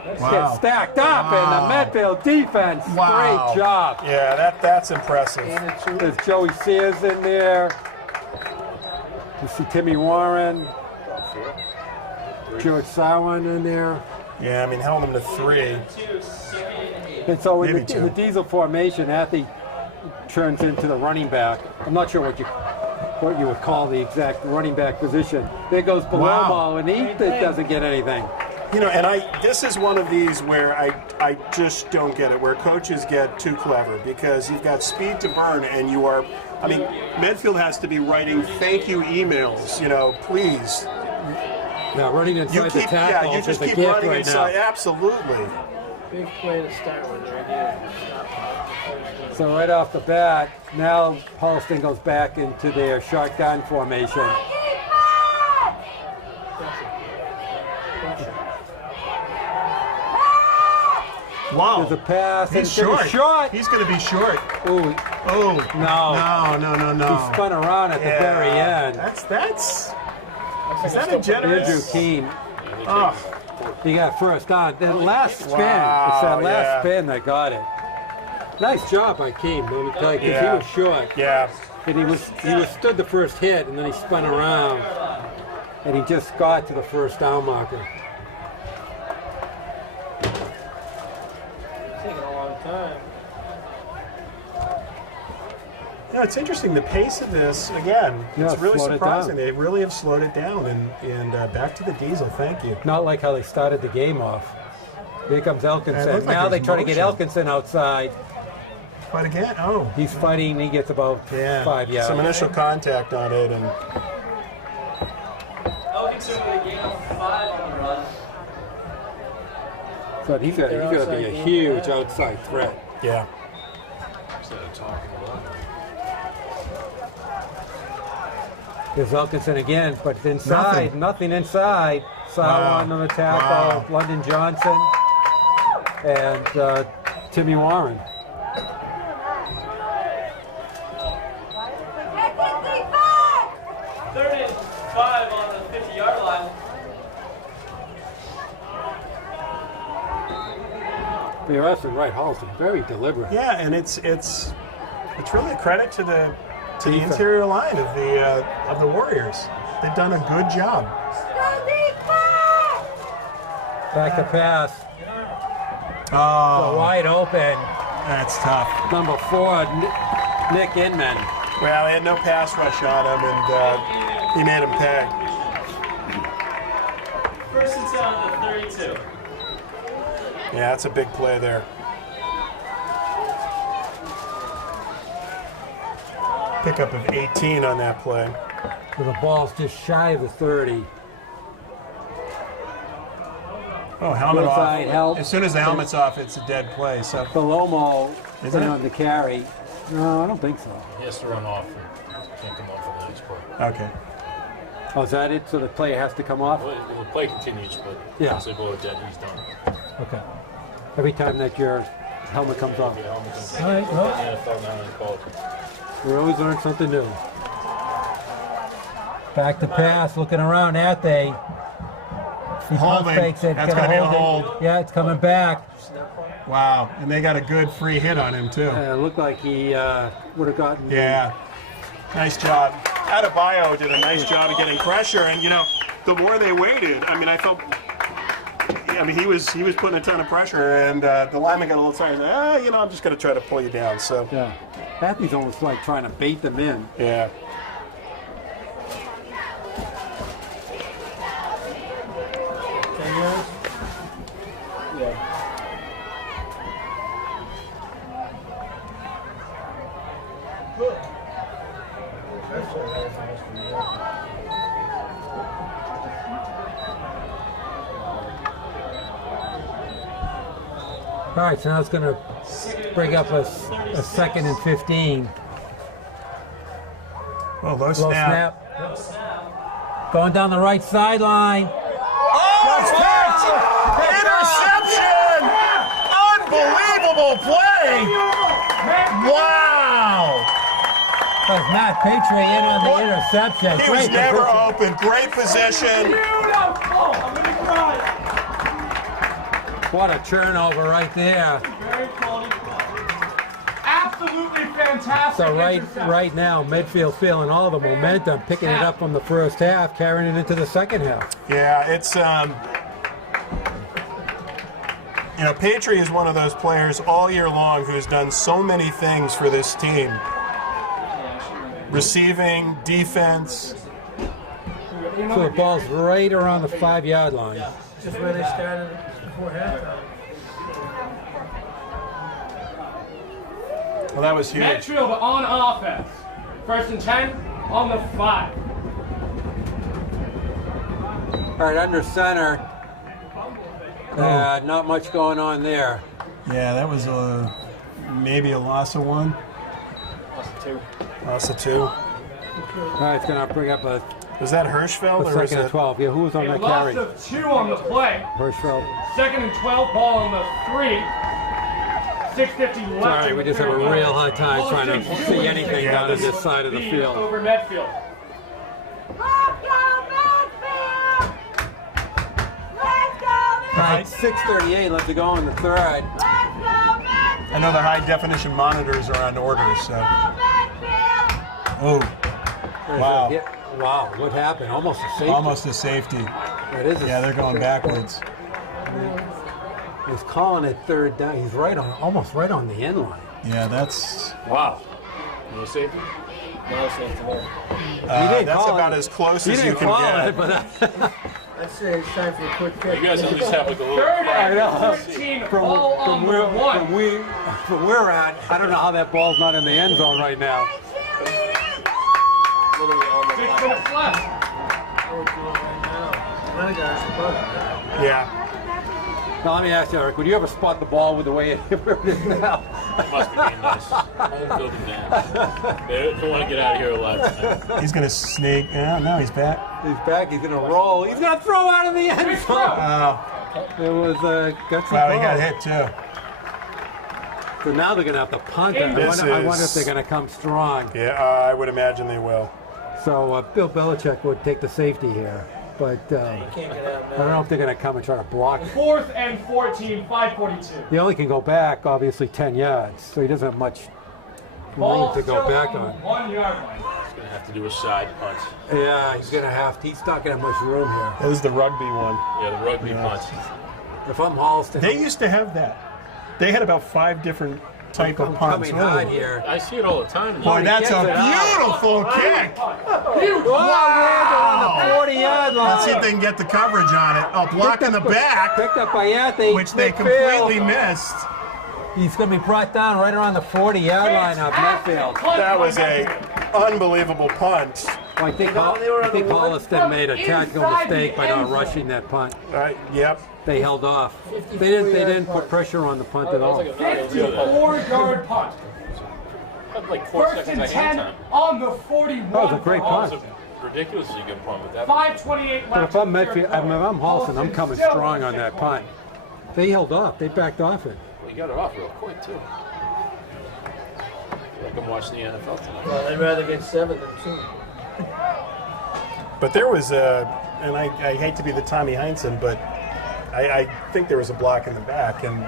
Gets stacked up in the Medfield defense. Wow. Great job. Yeah, that's impressive. There's Joey Sears in there. You see Timmy Warren. George Sowen in there. Yeah, I mean, held him to 3. And so in the diesel formation, Athy turns into the running back. I'm not sure what you would call the exact running back position. There goes Palomo, and he doesn't get anything. You know, and this is one of these where I just don't get it, where coaches get too clever, because you've got speed to burn, and you are, I mean, Medfield has to be writing thank you emails, you know, please. Now running inside the tackle you just is a keep gift running right inside, now. Absolutely. Big play to start with right here. So right off the bat, now Holliston goes back into their shotgun formation. Wow. There's a pass. He's short. He's going to be short. Ooh. Oh. No. No. He spun around at the very end. Is that a generous? Andrew Keene. Oh. He got first down. The last spin. It's that last spin that got it. Nice job by Keene, let me tell you, because he was short. Yeah. And he withstood the first hit, and then he spun around, and he just got to the first down marker. Taking a long time. You know, it's interesting, the pace of this, again, it's really surprising. They really have slowed it down, and back to the diesel, thank you. Not like how they started the game off. Here comes Elkinson. Now they try to get Elkinson outside. But again, he's fighting, he gets about 5 yards. Some initial contact on it, and Elkinson with a gain of 5 on the run. But he's going to be a huge outside threat. Yeah. There's Elkinson again, but inside, nothing inside. Sowen on the tackle, London Johnson, and Timmy Warren. Third and 5 on the 50-yard line. You're absolutely right, Holliston, very deliberate. Yeah, and it's really a credit to the interior line of the Warriors. They've done a good job. Back to pass. Oh, Wide open. That's tough. Number 4, Nick Inman. Well, they had no pass rush on him, and he made him pay. First and 10 on the 32. Yeah, that's a big play there. Pickup of 18 on that play. The ball's just shy of the 30. Oh, helmet off. Help. As soon as the helmet's off, it's a dead play. So Palomo is on the carry. No, I don't think so. He has to run off and can't come off for the next play. Okay. Oh, is that it? So the play has to come off? Well, the play continues, but once they blow it dead, he's done. Okay. Every time that your helmet comes off. The helmet comes All right, well. the NFL now they call it. We always learn something new. Back to pass, looking around at they. Holding. Fakes it. That's going to be a hold. Yeah, it's coming back. Wow, and they got a good free hit on him, too. It looked like he would have gotten... Yeah, nice job. Adebayo did a nice job of getting pressure, and, you know, the more they waited, I mean, I felt... I mean, he was putting a ton of pressure, and the lineman got a little tired. You know, I'm just going to try to pull you down, so... Yeah. Athy's almost like trying to bait them in. Yeah. All right, so now it's going to bring up a 2nd and 15. Well, low snap. Going down the right sideline. Interception! Unbelievable play! Wow! That's Matt Petrie in on the interception. He was never open. Great position. Beautiful! I'm gonna cry. What a turnover right there. Very quality play. Absolutely fantastic. So interception. right now, Medfield feeling all the momentum, picking it up from the first half, carrying it into the second half. Yeah, it's you know, Petrie is one of those players all year long who's done so many things for this team. Receiving, defense. So the ball's right around the 5-yard line. Just where they started before halftime. Well, that was huge. Medfield on offense. 1st and 10 on the 5. All right, under center. Not much going on there. Yeah, that was maybe a loss of 1. Loss of 2. All right, it's going to bring up a Was that Hirschfeld or was 2nd and it 12. Yeah, who was on A that loss carry? of 2 on the play. Hirschfeld. 2nd and 12, ball on the 3. 6:50 left. All right, we just have a real hard time trying to see anything down on this side of the field. Over Medfield. Let's go, Medfield! Let's go, All right, 6:38 left to go in the third. Let's go, Medfield! I know the high definition monitors are on order, so. Medfield! Oh, wow. Wow, what happened? Almost a safety. Almost a safety. That is a Yeah, they're going backwards. He's calling it third down. He's almost right on the end line. Yeah, that's. Wow. No safety? No safety. That's about as close as you can get. It, but I'd say it's time for a quick kick. You guys at least have like a little. 3rd and 13, ball on the 1. from where we're at, I don't know how that ball's not in the end zone right now. Literally on the 6 minutes left. Yeah. Now let me ask you, Eric, would you ever spot the ball with the way it is now? Must be being nice. Home field advantage. They don't want to get out of here alive tonight. He's going to sneak. Yeah, no, he's back. He's back, he's gonna roll, he's gonna throw out of the end zone. Oh, It was a gutsy wow, he ball. got hit too. So now they're gonna have to punt it. I wonder if they're gonna come strong. Yeah, I would imagine they will. So Bill Belichick would take the safety here. But I don't know if they're going to come and try to block it. 4th and 14, 5:42. He only can go back, obviously, 10 yards. So he doesn't have much room to go back on. 1 yard line. He's going to have to do a side punt. Yeah, he's going to have to. He's not going to have much room here. That was the rugby one. Yeah, the rugby punt. If I'm Holliston, They used to have that. They had about 5 different type of punts. coming hard here. I see it all the time. Boy, that's a Gets it out. beautiful kick. Wow! On the 40-yard line. Let's see if they can get the coverage on it. Oh, block in the back, Picked up by Anthony. which they Medfield. completely missed. He's going to be brought down right around the 40-yard line of Medfield. That was a unbelievable punt. I think Holliston made a tactical mistake by not rushing that punt. Yep. They held off. They didn't put pressure on the punt at all. 54-yard punt. Like 4 1st seconds and of 10 hang time. on the 41. That was a great punt. That was a ridiculously good punt with that. 5:28 But left. if I'm Medfield, if I'm Holliston, I'm coming strong on that punt. They held off. They backed off it. Well, you got it off real quick, too. Like I'm watching the NFL tonight. Well, I'd rather get 7 than 2. But there was and I hate to be the Tommy Heinsohn, but I think there was a block in the back, and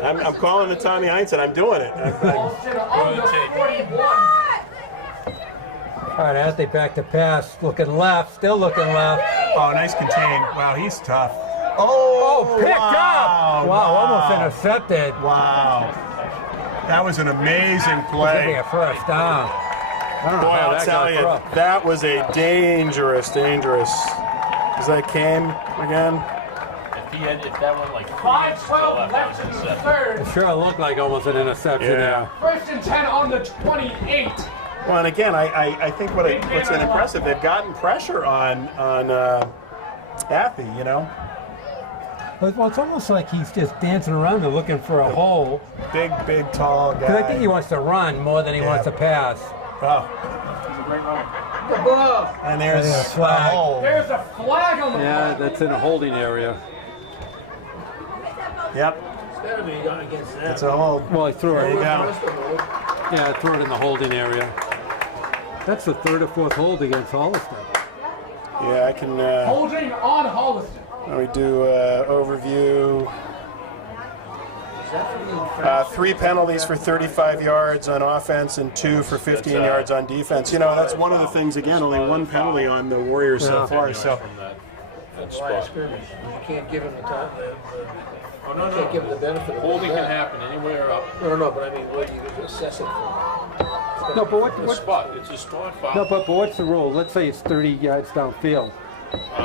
I'm calling the Tommy Heinsohn. I'm doing it. Holliston on the 41. All right, as they back to pass, looking left, still looking left. Oh, nice contain. Wow, he's tough. Oh, picked wow, up! Wow, almost intercepted. Wow. That was an amazing Getting play. a first down. I don't know Boy, how I'll that tell got you, across. that was a dangerous. Is that Kane again? If that went like 5:12 left in the third. It sure looked like almost an interception there. 1st and 10 on the 28. Well, and again, I think what's been impressive, they've gotten pressure on Athy, you know. Well, it's almost like he's just dancing around and looking for a hole. Big, tall guy. Because I think he wants to run more than he wants to pass. Oh. The ball. And there's a flag. hole. There's a flag on the Yeah, ball. that's in a holding area. Yep. It's got to be gone against that. It's a hole. Well, he threw There it. you go. Yeah, threw it in the holding area. That's the third or fourth hold against Holliston. Yeah, I can. Holding on Holliston. We do overview. 3 penalties for 35 yards on offense and 2 for 15 yards on defense. You know, that's one of the things. Again, only 1 penalty on the Warriors so far. So. You can't give him the time. You can't give him the benefit of Holding can that. happen anywhere up. No, but I mean, what do you assess it for? No, but The spot. It's a spot foul. No, but what's the rule? Let's say it's 30 yards downfield.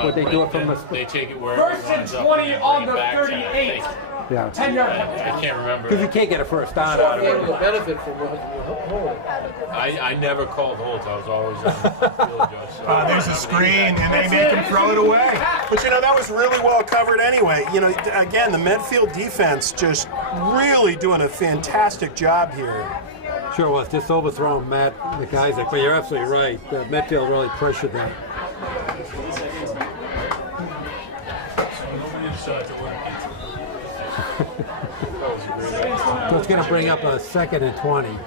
Would they do it from the? They take it wherever it First and runs up 20 and on bring the it back to, I 38. think. Yeah. 10-yard I penalty. can't remember. Because you can't get a first down out of You get the it. benefit from holding. I never called holds. I was always on the field judge. So There's a screen, and they make him throw it away. But you know, that was really well covered anyway. You know, again, the Medfield defense just really doing a fantastic job here. Sure was. Just overthrown Matt McIsaac. But you're absolutely right. Medfield really pressured them. So it's going to bring up a 2nd and 20.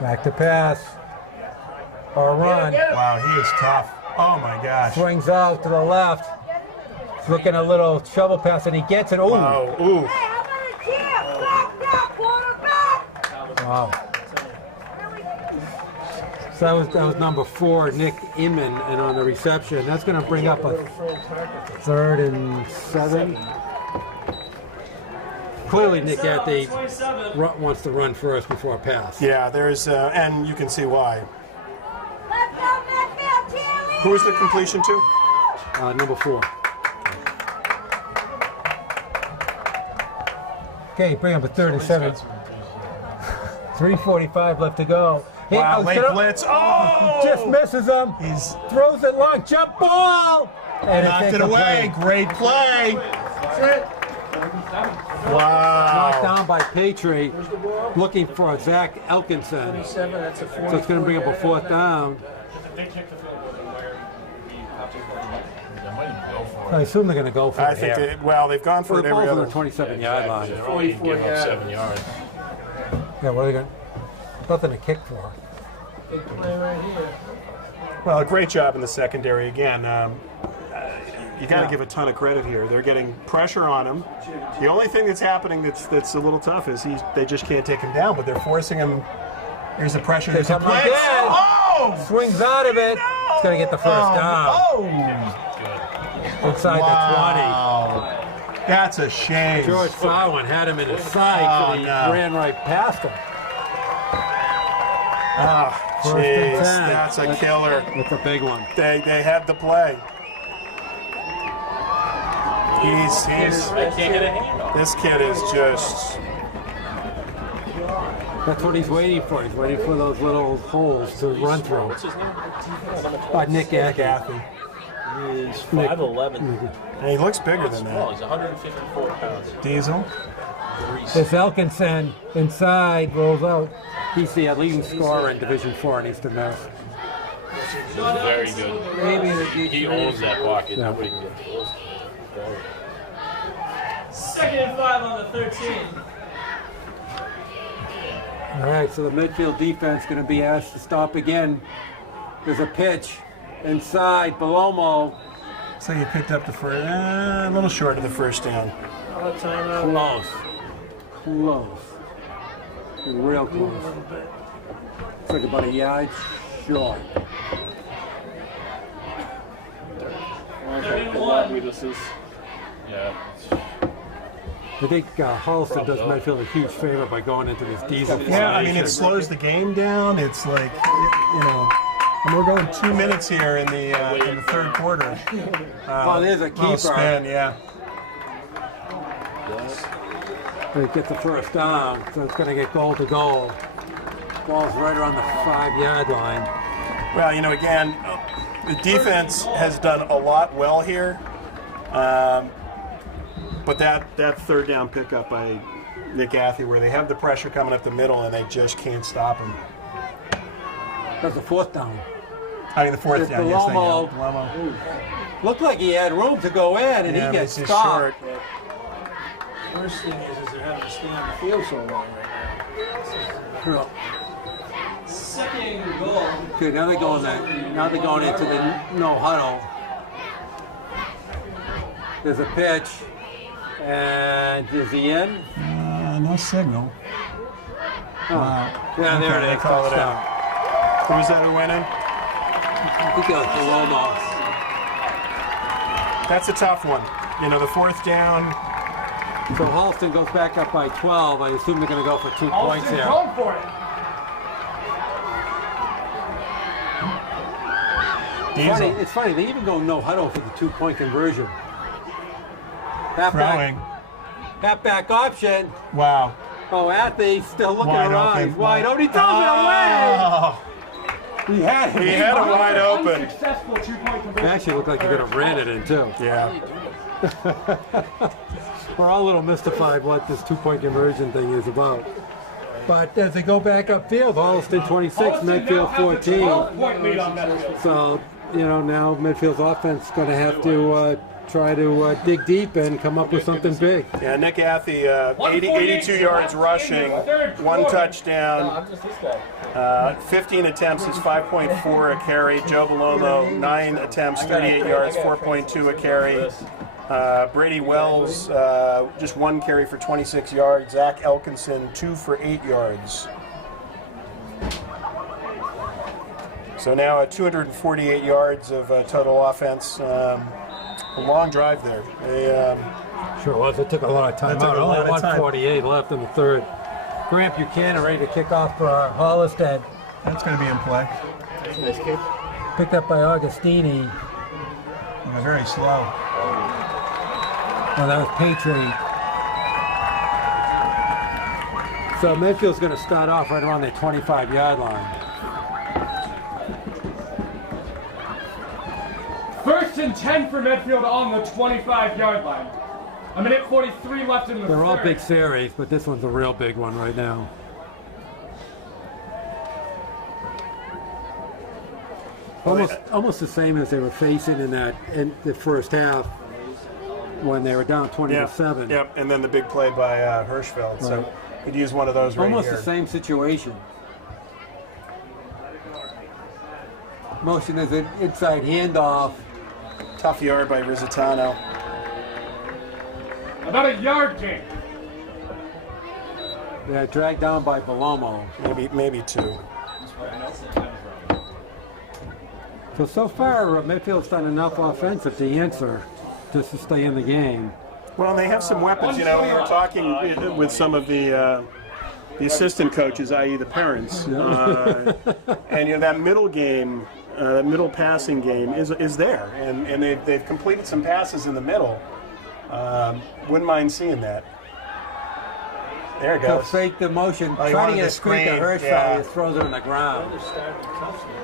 Back to pass. Or run. Wow, he is tough. Oh my gosh. Swings out to the left. He's looking a little shovel pass and he gets it. Ooh. Wow. Ooh. Hey, how about a cheer? Blocked out, quarterback. Wow. So that was number 4, Nick Inman, and on the reception. That's going to bring up a 3rd and 7. Clearly, Nick Athy wants to run first before a pass. Yeah, there's, and you can see why. Let's go, Medfield, cheerleaders. Who is the completion to? Number 4. Okay, bring up a 3rd and 7. 3:45 left to go. Wow, late blitz. Oh! Just misses him. He's Throws it long, jump ball! And knocked it away. Great play. Knocked Wow. down by Patry, looking for Zach Elkinson. That's a So it's going to bring up a 4th down. I assume they're going to go for I it think here. they've gone for Well, it the every ball's on other. the 27-yard line. They're only going to give up 7 yards. Yeah, what are they going? Nothing to kick for. big play right here. Well, great job in the secondary again. You got to give a ton of credit here. They're getting pressure on him. The only thing that's happening that's a little tough is they just can't take him down, but they're forcing him. There's the pressure. There's a Something like blitz. that. Oh! Swings out of it. It's going to get the first down. Oh! Inside Wow. That's a shame. the 20. George Farwin had him in his sight, but he ran right past him. Ah, First and jeez, 10. that's a killer. That's a big one. They had the play. He's They can't get a handoff. this kid is just. That's what he's waiting for. He's waiting for those little holes to run through. What's his name? Nick Athy. He's 5'11". And he looks bigger than Small. that. He's 154 pounds. Diesel. It's Elkinson inside, rolls out. He's the leading scorer in Division 4 in Eastern Mass. Very good. Maybe He owns that pocket. Yeah. Nobody can get close. 2nd and 5 on the 13. All right, so the midfield defense going to be asked to stop again. There's a pitch inside, Belomo. So you picked up the first, a little short of the first down. Close. Close. Real close. It's like about a yard short. Yeah. I think Holliston does Medfield a huge favor by going into this diesel. Yeah, I mean, it slows the game down. It's like, you know, and we're going 2 minutes here in the third quarter. Oh, there's a keeper. Spin, yeah. It gets the first down, so it's going to get goal to goal. Ball's right around the 5-yard line. Well, you know, again, the defense has done a lot well here, but that third down pickup by Nick Athey, where they have the pressure coming up the middle and they just can't stop him. That's the fourth down. I mean, the fourth down. Yes, they do. Looked like he had room to go in, and he gets this is stopped. short. Worst thing is they're having to stay on the field so long right now. Second and goal. Okay, now they're going into the no huddle. There's a pitch, and is he in? No signal. Oh. Wow. Yeah, there Okay, it they is. call it Touchdown. Who was that who went in? I think that was Palomo. That's a tough one. You know, the fourth down. So Holliston goes back up by 12. I assume they're going to go for 2 points Holliston here. going for it. It's funny, they even go no huddle for the 2-point conversion. Halfback option. Wow. Oh, Athey still looking Wide around. open. He's wide open. He throws it away. He had He had it wide open. Unsuccessful 2-point It conversion. actually looked like he could have ran it in, too. Yeah. We're all a little mystified what this 2-point conversion thing is about. But as they go back upfield, Holliston 26, Medfield 14. 12-point lead on Medfield. So, you know, now Medfield's offense is going to have to try to dig deep and come up with something big. Yeah, Nick Athey, 82 yards rushing, 1 touchdown, 15 attempts is 5.4 a carry. Joe Belomo, 9 attempts, 38 yards, 4.2 a carry. Brady Wells, just 1 carry for 26 yards. Zach Elkinson, 2 for 8 yards. So now 248 yards of total offense. A long drive there. Sure was. It took a lot of time out. Only 1:48 left in the third. Grant Buchanan ready to kick off for Holliston. That's going to be in play. Nice kick. Picked up by Augustini. Very slow. Oh, that was Patry. So Medfield's going to start off right around the 25-yard line. First and 10 for Medfield on the 25-yard line. 1:43 left in the They're all third. big series, but this one's a real big one right now. Almost the same as they were facing in the first half when they were down 20-7. Yep, and then the big play by Hirschfeld. So could use one of those right Almost here. the same situation. Motion is an inside handoff. Tough yard by Rizzitano. About a yard gain. Yeah, dragged down by Belomo. Maybe 2. So far, Medfield's done enough offensive to answer just to stay in the game. Well, they have some weapons. You know, we were talking with some of the assistant coaches, i.e. the parents. And, you know, that middle game, middle passing game is there. And they've completed some passes in the middle. Wouldn't mind seeing that. There it He'll goes. fake the motion, Oh, he trying wanted to get the a screen to screen, Hirschfeld, yeah. he throws it on the ground.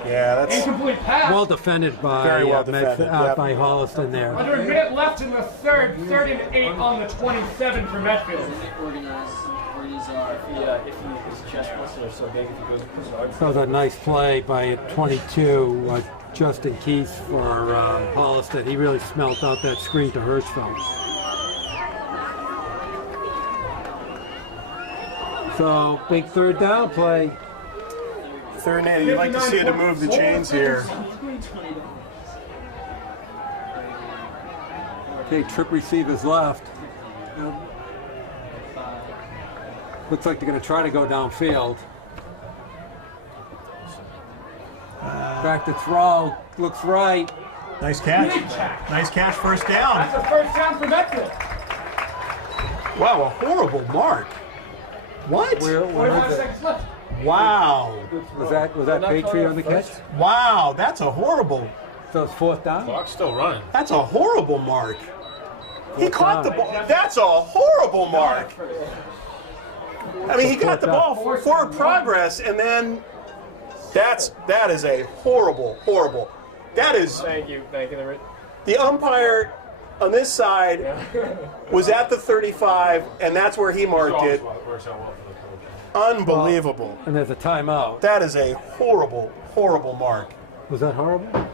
Yeah, that's Incomplete pass. Well defended by Very well defended, yep. by Holliston there. Under a minute left in the third. 3rd and 8 on the 27 for Medfield. Organize where these are. If his chest muscles are so big, if he goes hard. That was a nice play by 22, Justin Keith for Holliston. He really smelt out that screen to Hirschfeld. So, big third down play. 3rd and 8. You'd like to see it to move the chains here. Okay, trip receivers left. Looks like they're going to try to go downfield. Back to throw. Looks right. Nice catch. Nice catch, first down. That's a first down for Medfield. Wow, a horrible mark. What? 45 seconds left. Wow. Was that Patry on the catch? Wow, that's a horrible. So it's 4th down? Clock's still running. That's a horrible mark. He caught the ball. That's a horrible mark. I mean, he got the ball forward progress, and then that is a horrible. That is. Thank you. The umpire on this side was at the 35, and that's where he marked it. Unbelievable. And there's a timeout. That is a horrible mark. Was that horrible?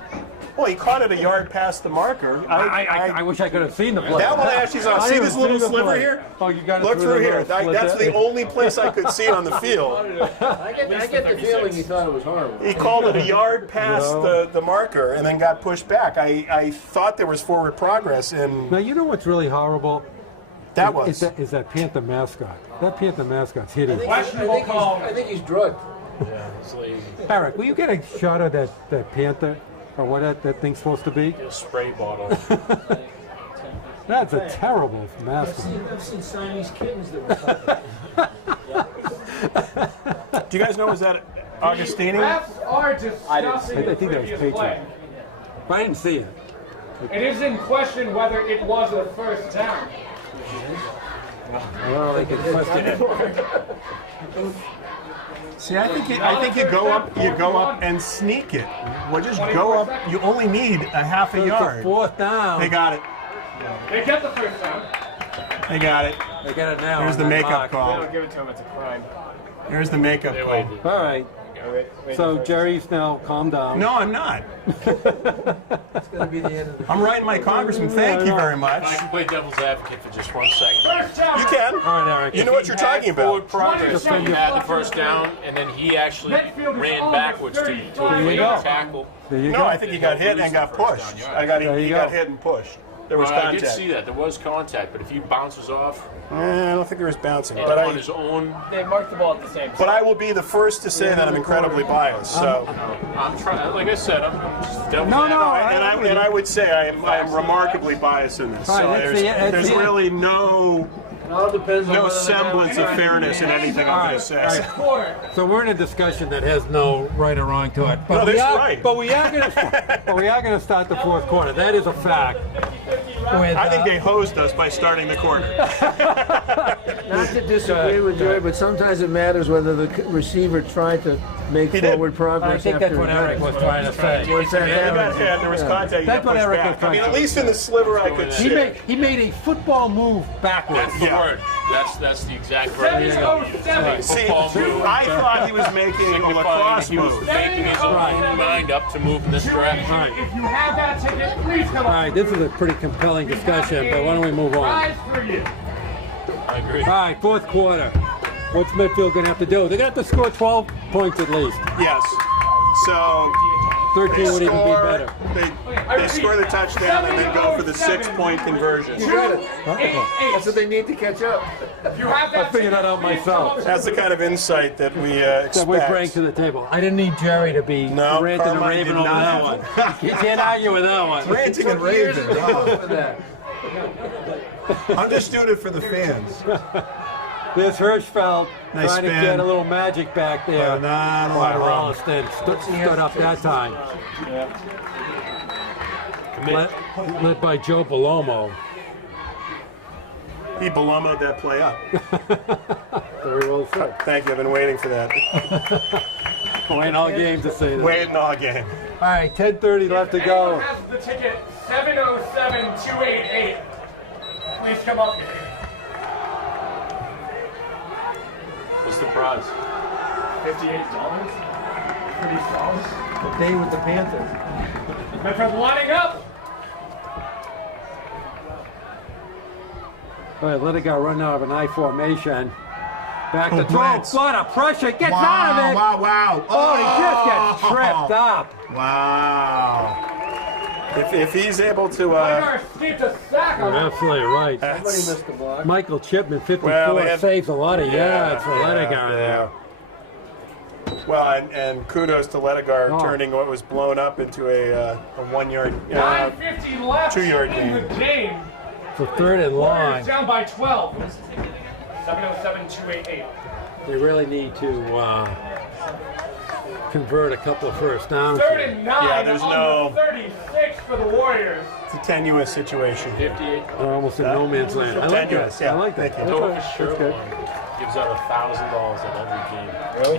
Well, he caught it a yard past the marker. I wish I could have seen the play. That one I actually saw. See this little sliver here? Oh, you got it. Look through here. That's the only place I could see on the field. I get the feeling he thought it was horrible. He called it a yard past the marker and then got pushed back. I thought there was forward progress. Now, you know what's really horrible? That was. Is that Panther mascot. That Panther mascot's hideous. I think he's drugged. Yeah, it's lazy. Eric, will you get a shot of that Panther? Or what that thing's supposed to be? Get a spray bottle. That's a terrible mascot. I've seen Siamese kittens that were Do you guys know, was that Augustini? Refs are discussing I think that was previous play. Patriot. But I didn't see it. It is in question whether it was a first down. Well, they can question it. See, I think you go up and sneak it. Well, just go up. You only need a half a It's yard. a fourth down. They got it. They get the first down. They got it. They got it now. Here's the on that makeup mark. They call. don't give it to him, it's a crime. Here's the makeup call. All right. So Jerry's now calm down. No, I'm not. It's going to be the end of the I'm writing my congressman. Thank you very much. I can play devil's advocate for just 1 second. First down. You can. All right, Eric. You know what you're talking Forward about. progress. Just He had the first down, and then he actually Medfield is ran on backwards the to 35 avoid yard. a tackle. There you No, go. I think he got hit and got pushed. He you got go. hit and pushed. There was I did see contact. that. There was contact, but if he bounces off I don't think there was bouncing. and But on his own, They marked the ball at the same time. But I will be the first to say that I'm incredibly biased. So, I'm trying. Like I said, I'm just devil's No, advocate. and I would say I am remarkably biased in this. All right, So that's there's the- really no It all depends on no whether they have semblance of fairness in anything I'm going to say. So we're in a discussion that has no right or wrong to it. But No, we that's are, right. But we are going to start the fourth quarter. That is a fact. With, I think they hosed us by starting the quarter. Not to disagree with Jerry, but sometimes it matters whether the receiver tried to make forward progress I think after that's what he Eric got it. was trying to say. Once that happens, There was contact. You That's got what pushed Eric back. was trying I mean, to at least in the sliver I could He see. he made a football move backwards. That's the Yeah. word. That's the exact word. See, Football move. I thought he was making a Signifying lacrosse he was move. making his own mind up to move in this direction. Right. If you have that ticket, please come All right, this is a pretty compelling discussion, but why don't we move on? Prize for you. I agree. All right, fourth quarter. What's Medfield going to have to do? They're going to have to score 12 points at least. Yes. So 13 would even be score, better. they score the touchdown and then go for the 6-point conversion. you got it. That's what they need to catch up. If you have that I figured that out myself. That's the kind of insight that we That we bring expect. to the table. I didn't need Jerry to be No, ranting and Carmine raving did over not that have one. You can't argue with that one. Ranting and raving. For that. I'm just doing it for the fans. There's Hirschfeld Nice trying to spin. get a little magic back there. Not a While lot of room. Holliston stood up that time. Led by Joe Palomo. He Belomoed that play up. Very well said. Thank you. I've been waiting for that. Waiting all game to say that. Waiting all game. All right, 10:30 left to go. Anyone has the ticket 707-288. Please come up here. What's the prize? $58. Pretty solid. The day with the Panthers. Medford lining up. All right, let it go. Run out of an I formation. Back to throw. Blitz. What a pressure. Gets out of it. Wow. Oh, he just gets tripped up. Wow. If he's able to, Leonard escaped a sack You're on absolutely right. Somebody missed the block. Michael Chipman, 54, Well, they had- saves a lot of yards for yeah, Ledegar there. well, and kudos to Ledegar Oh. turning what was blown up into a 1-yard, 9:50 left 2-yard in the game. For third and long, Warriors down by 12. 707-288. they really need to convert a couple of first downs. 39 Yeah, there's on the 36 for the Warriors. It's a tenuous situation. 58. They're almost in no man's land. I like Tenuous, that. yeah. I like that. Thank you. Topher That's Sherwood good. gives out $1,000 at every game. Really?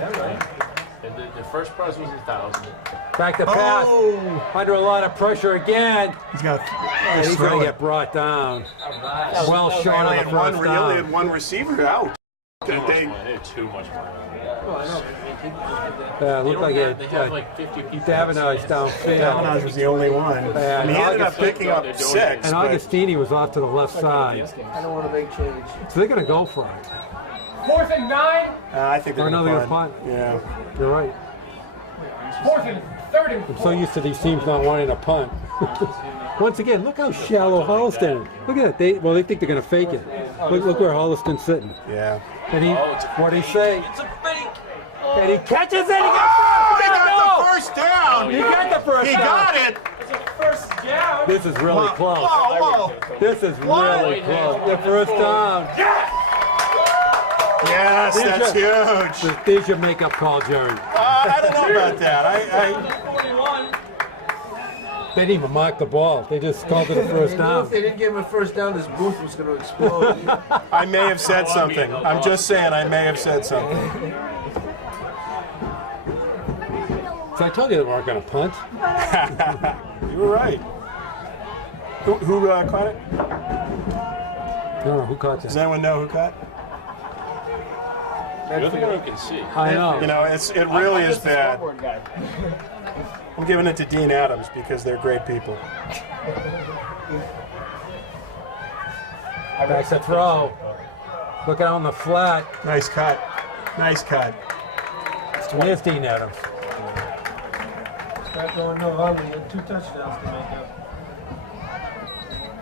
And the first prize was $1,000. Back to pass. Under a lot of pressure again. He's got. And he's going to get brought down. Well short They on the had one. first They only had down. one receiver out. Too much They, money. They had too much money. Looked like it. They have like 50 people. Davenage downfield. Davenage was the only one. And he ended up picking up 6. And but- Augustini was off to the left side. I don't want to make change. So they're going to go for it. 4th and 9. I think they're Or going another to punt. punt. Yeah. You're right. 4th and 3rd and I'm 4. so used to these teams not wanting to punt. Once again, look how shallow Holliston is. Look at that. They think they're going to fake it. Look where Holliston's sitting. Yeah. And what did he say? It's a fake. And he catches it. He got The first down. He got the first He down. got it. It's a first down. This is really close. Whoa. This is really close. The first down. Yes, that's huge. There's your makeup call, Jerry. I don't know about that. They didn't even mark the ball. They just called it a first If down. they didn't give him a first down, this booth was going to explode. I may have said something. I'm just saying I may have said something. So I told you they weren't going to punt. You were right. Who caught it? I don't know who caught Does that. anyone know who caught? You're the one who can see. I know. You know, it really is bad. I'm giving it to Dean Adams because they're great people. Back to throw. Looking on the flat. Nice cut. Nice cut. Where's Dean Adams? Not going no ugly. 2 touchdowns to make up.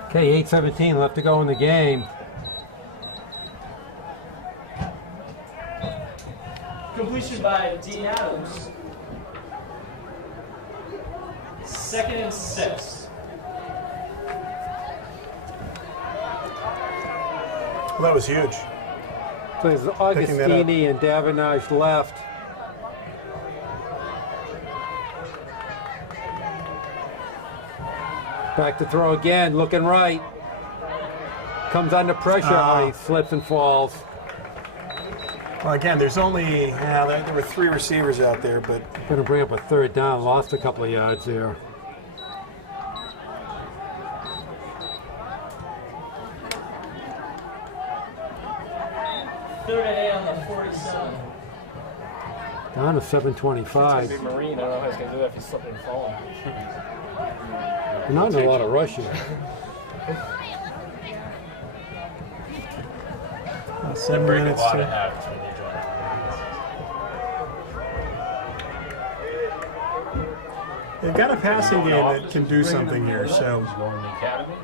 Okay, 8:17 left to go in the game. Completion by Dean Adams. 2nd and 6. Well, that was huge. So there's Picking that up. Augustini and Davenage left. Back to throw again, looking right. Comes under pressure. He slips and falls. Well, again, there's only there were 3 receivers out there, but Going to bring up a third down. Lost a couple of yards there. Third and 8 on the 47. Down to 7:25. Big Marine. I don't know how he's going to do that if he's slipping and falling. We're not in a lot of rush here. 7 Break a minutes. lot of habits when they join. They've got a passing game that can do something here, so Going to the academy.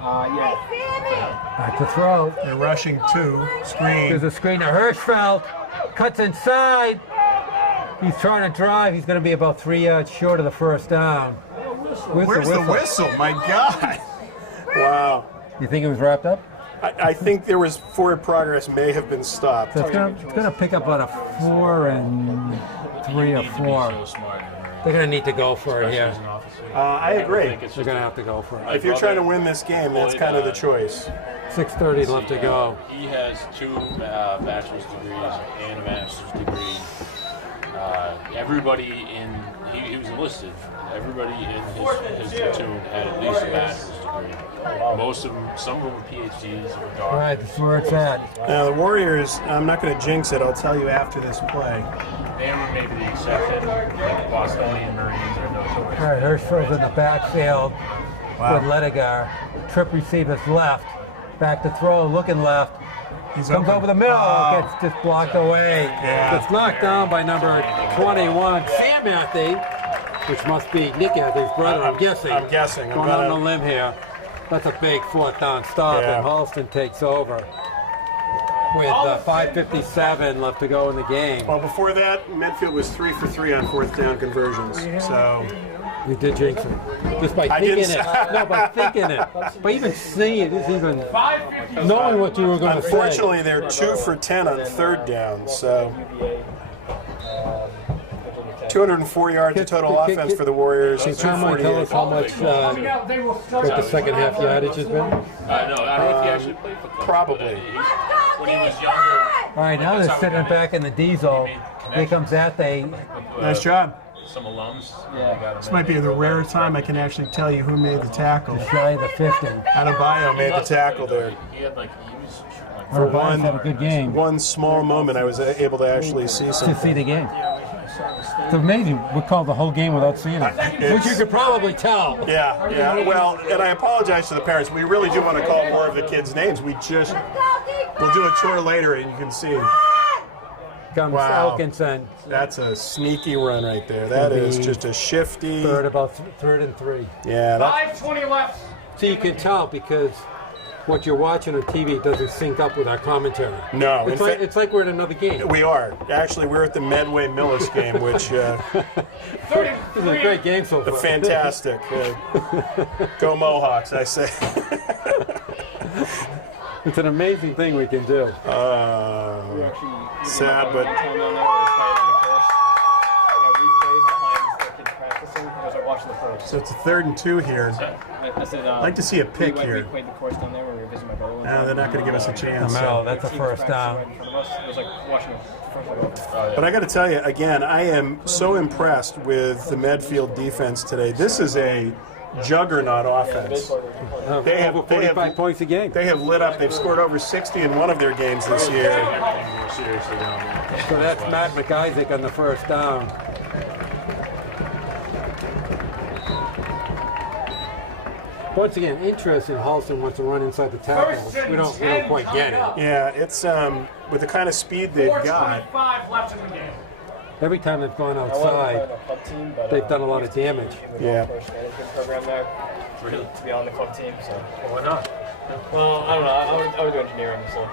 Back to throw. they're rushing 2. Screen. There's a screen to Hirschfeld. Cuts inside. He's trying to drive. He's going to be about 3 yards short of the first down. Where's the whistle? My God. Wow. You think it was wrapped up? I think there was forward progress may have been stopped. So it's going to pick up about a 4 and 3 or 4. They're going to need to go for it here. I agree. They're going to have to go for it. If you're trying to win this game, that's kind of the choice. 6:30 left to go. He has 2 bachelor's degrees and a master's degree. Everybody he was enlisted. Everybody in his platoon had at least a bachelor's degree. Most of them, some of them were PhDs. All right, that's where it's at. Now the Warriors, I'm not going to jinx it. I'll tell you after this play. They were maybe the exception. Like Bostonian Marines are notorious. All right, Hirschfeld's in the backfield with Ledigar. Trip receivers left. Back to throw, looking left. He's Comes open. over the middle, gets just blocked away. Yeah. Gets knocked down by number 21, Sam Matthew, which must be Nick Matthew's brother, I'm guessing. I'm guessing. I'm Going on gonna- a limb here. That's a big 4th down stop, Yeah. and Holliston takes over with 5:57 left to go in the game. Well, before that, Medfield was 3 for 3 on 4th down conversions. So You did jinx it. Just by I thinking didn't it. No, by thinking it. By even seeing it, even 5:50. knowing what you were going to say. unfortunately, they're 2 for 10 on 3rd down. So 204 yards of total offense for the Warriors. Can someone tell us how much what the second half yardage has been? No, I don't know if he actually played for Clemson. Probably. When he was younger. All right, now they're sitting back in the D zone. Here comes Athe. Nice job. Some alums. This might be the rare time I can actually tell you who made the tackle. Shy of the 50. Adebayo made the tackle there. He had he was shooting For Adebayo's had a good game. one small moment, I was able to actually see To something. see the game. It's amazing. We called the whole game without seeing it, which you could probably tell. Yeah. Well, and I apologize to the parents. We really do want to call more of the kids' names. We'll do a tour later, and you can see. Comes Wow. Elkinson. That's a sneaky run right there. That is just a shifty. Third and 3. Yeah. 5:20 left. So you can tell because what you're watching on TV doesn't sync up with our commentary. No. It's like we're in another game. We are. Actually, we're at the Medway Millis game, which This is a great game so far. fantastic. Go Mohawks, I say. It's an amazing thing we can do. Sad, but so it's a 3rd and 2 here. I'd like to see a pick here. We played the course down there where we were visiting my brother. No, they're not going to give us a chance. No, that's a first down. It was like watching the But I got to tell you, again, I am so impressed with the Medfield defense today. This is a juggernaut offense. They have over 45 points a game. They have lit up. They've scored over 60 in one of their games this year. more seriously down there. So that's Matt McIsaac on the first down. Once again, interesting. Holliston wants to run inside the tackles. We don't quite get it. Yeah, it's with the kind of speed they've got. 4:25 left in the game. Every time they've gone outside, they've done a lot of damage. Yeah. management program there to be on the club team. So Why not? well, I don't know. I would do engineering. So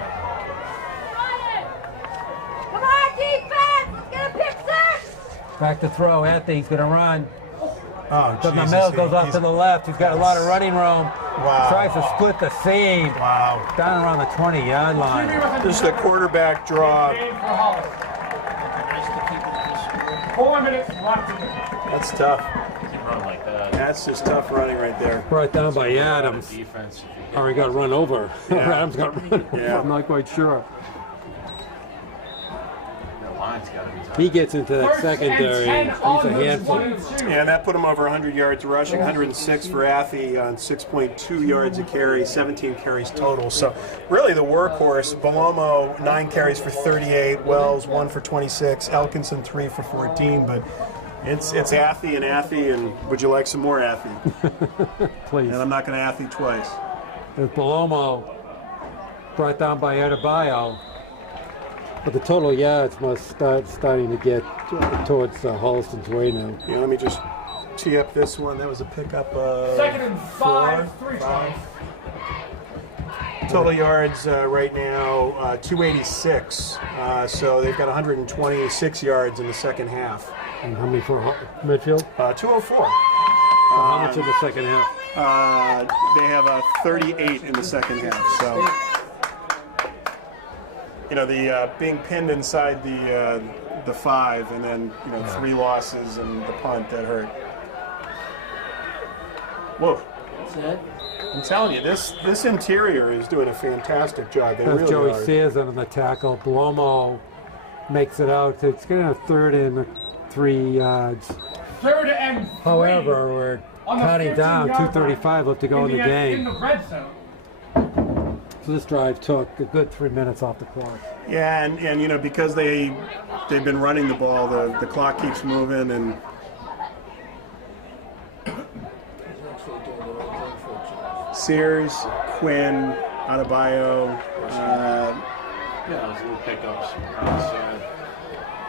Come on, defense! Let's get a pick six! Back to throw. Anthony's going to run. Oh, So the Jesus, middle goes off he's- to the left. He's got a lot of running room. Wow. Tries to split the seam. Wow. Down around the 20-yard line. This is the quarterback draw. Game for Holliston. 4 minutes left in the game. That's tough. You can run like that. That's just tough running right there. Brought down by Adams. Defense. If you Or he got run over. Adams got run over. Yeah. I'm not quite sure. the line's got to be tough. He gets into that First and secondary. 10 He's on a the handful. 22. Yeah, that put him over 100 yards rushing, 106 for Athe on 6.2 yards a carry, 17 carries total. So really the workhorse, Belomo 9 carries for 38, Wells 1 for 26, Elkinson 3 for 14, but it's Athe, and would you like some more Athe? Please. And I'm not going to Athe twice. There's Belomo brought down by Adebayo. But the total yards must starting to get towards Holliston's way now. Yeah, let me just tee up this one. That was a pickup of 2nd and 5, 4, 3:20. Total yards right now 286. So they've got 126 yards in the second half. And how many for Medfield? 204. How much in the second half? They have 38 in the second half. So, you know, the being pinned inside the 5, and then 3 losses and the punt that hurt. Whoa! I'm telling you, this interior is doing a fantastic job. They That's really Joey are. Sears on the tackle. Belomo makes it out. It's getting a 3rd and 3 yards. 3rd and 3. However, we're On the counting down. 15-yard 2:35 left to go in the In game. the red zone. So this drive took a good 3 minutes off the clock. Yeah, and because they've been running the ball, the clock keeps moving, and Sears, Quinn, Adebayo, Yeah, those little pickups.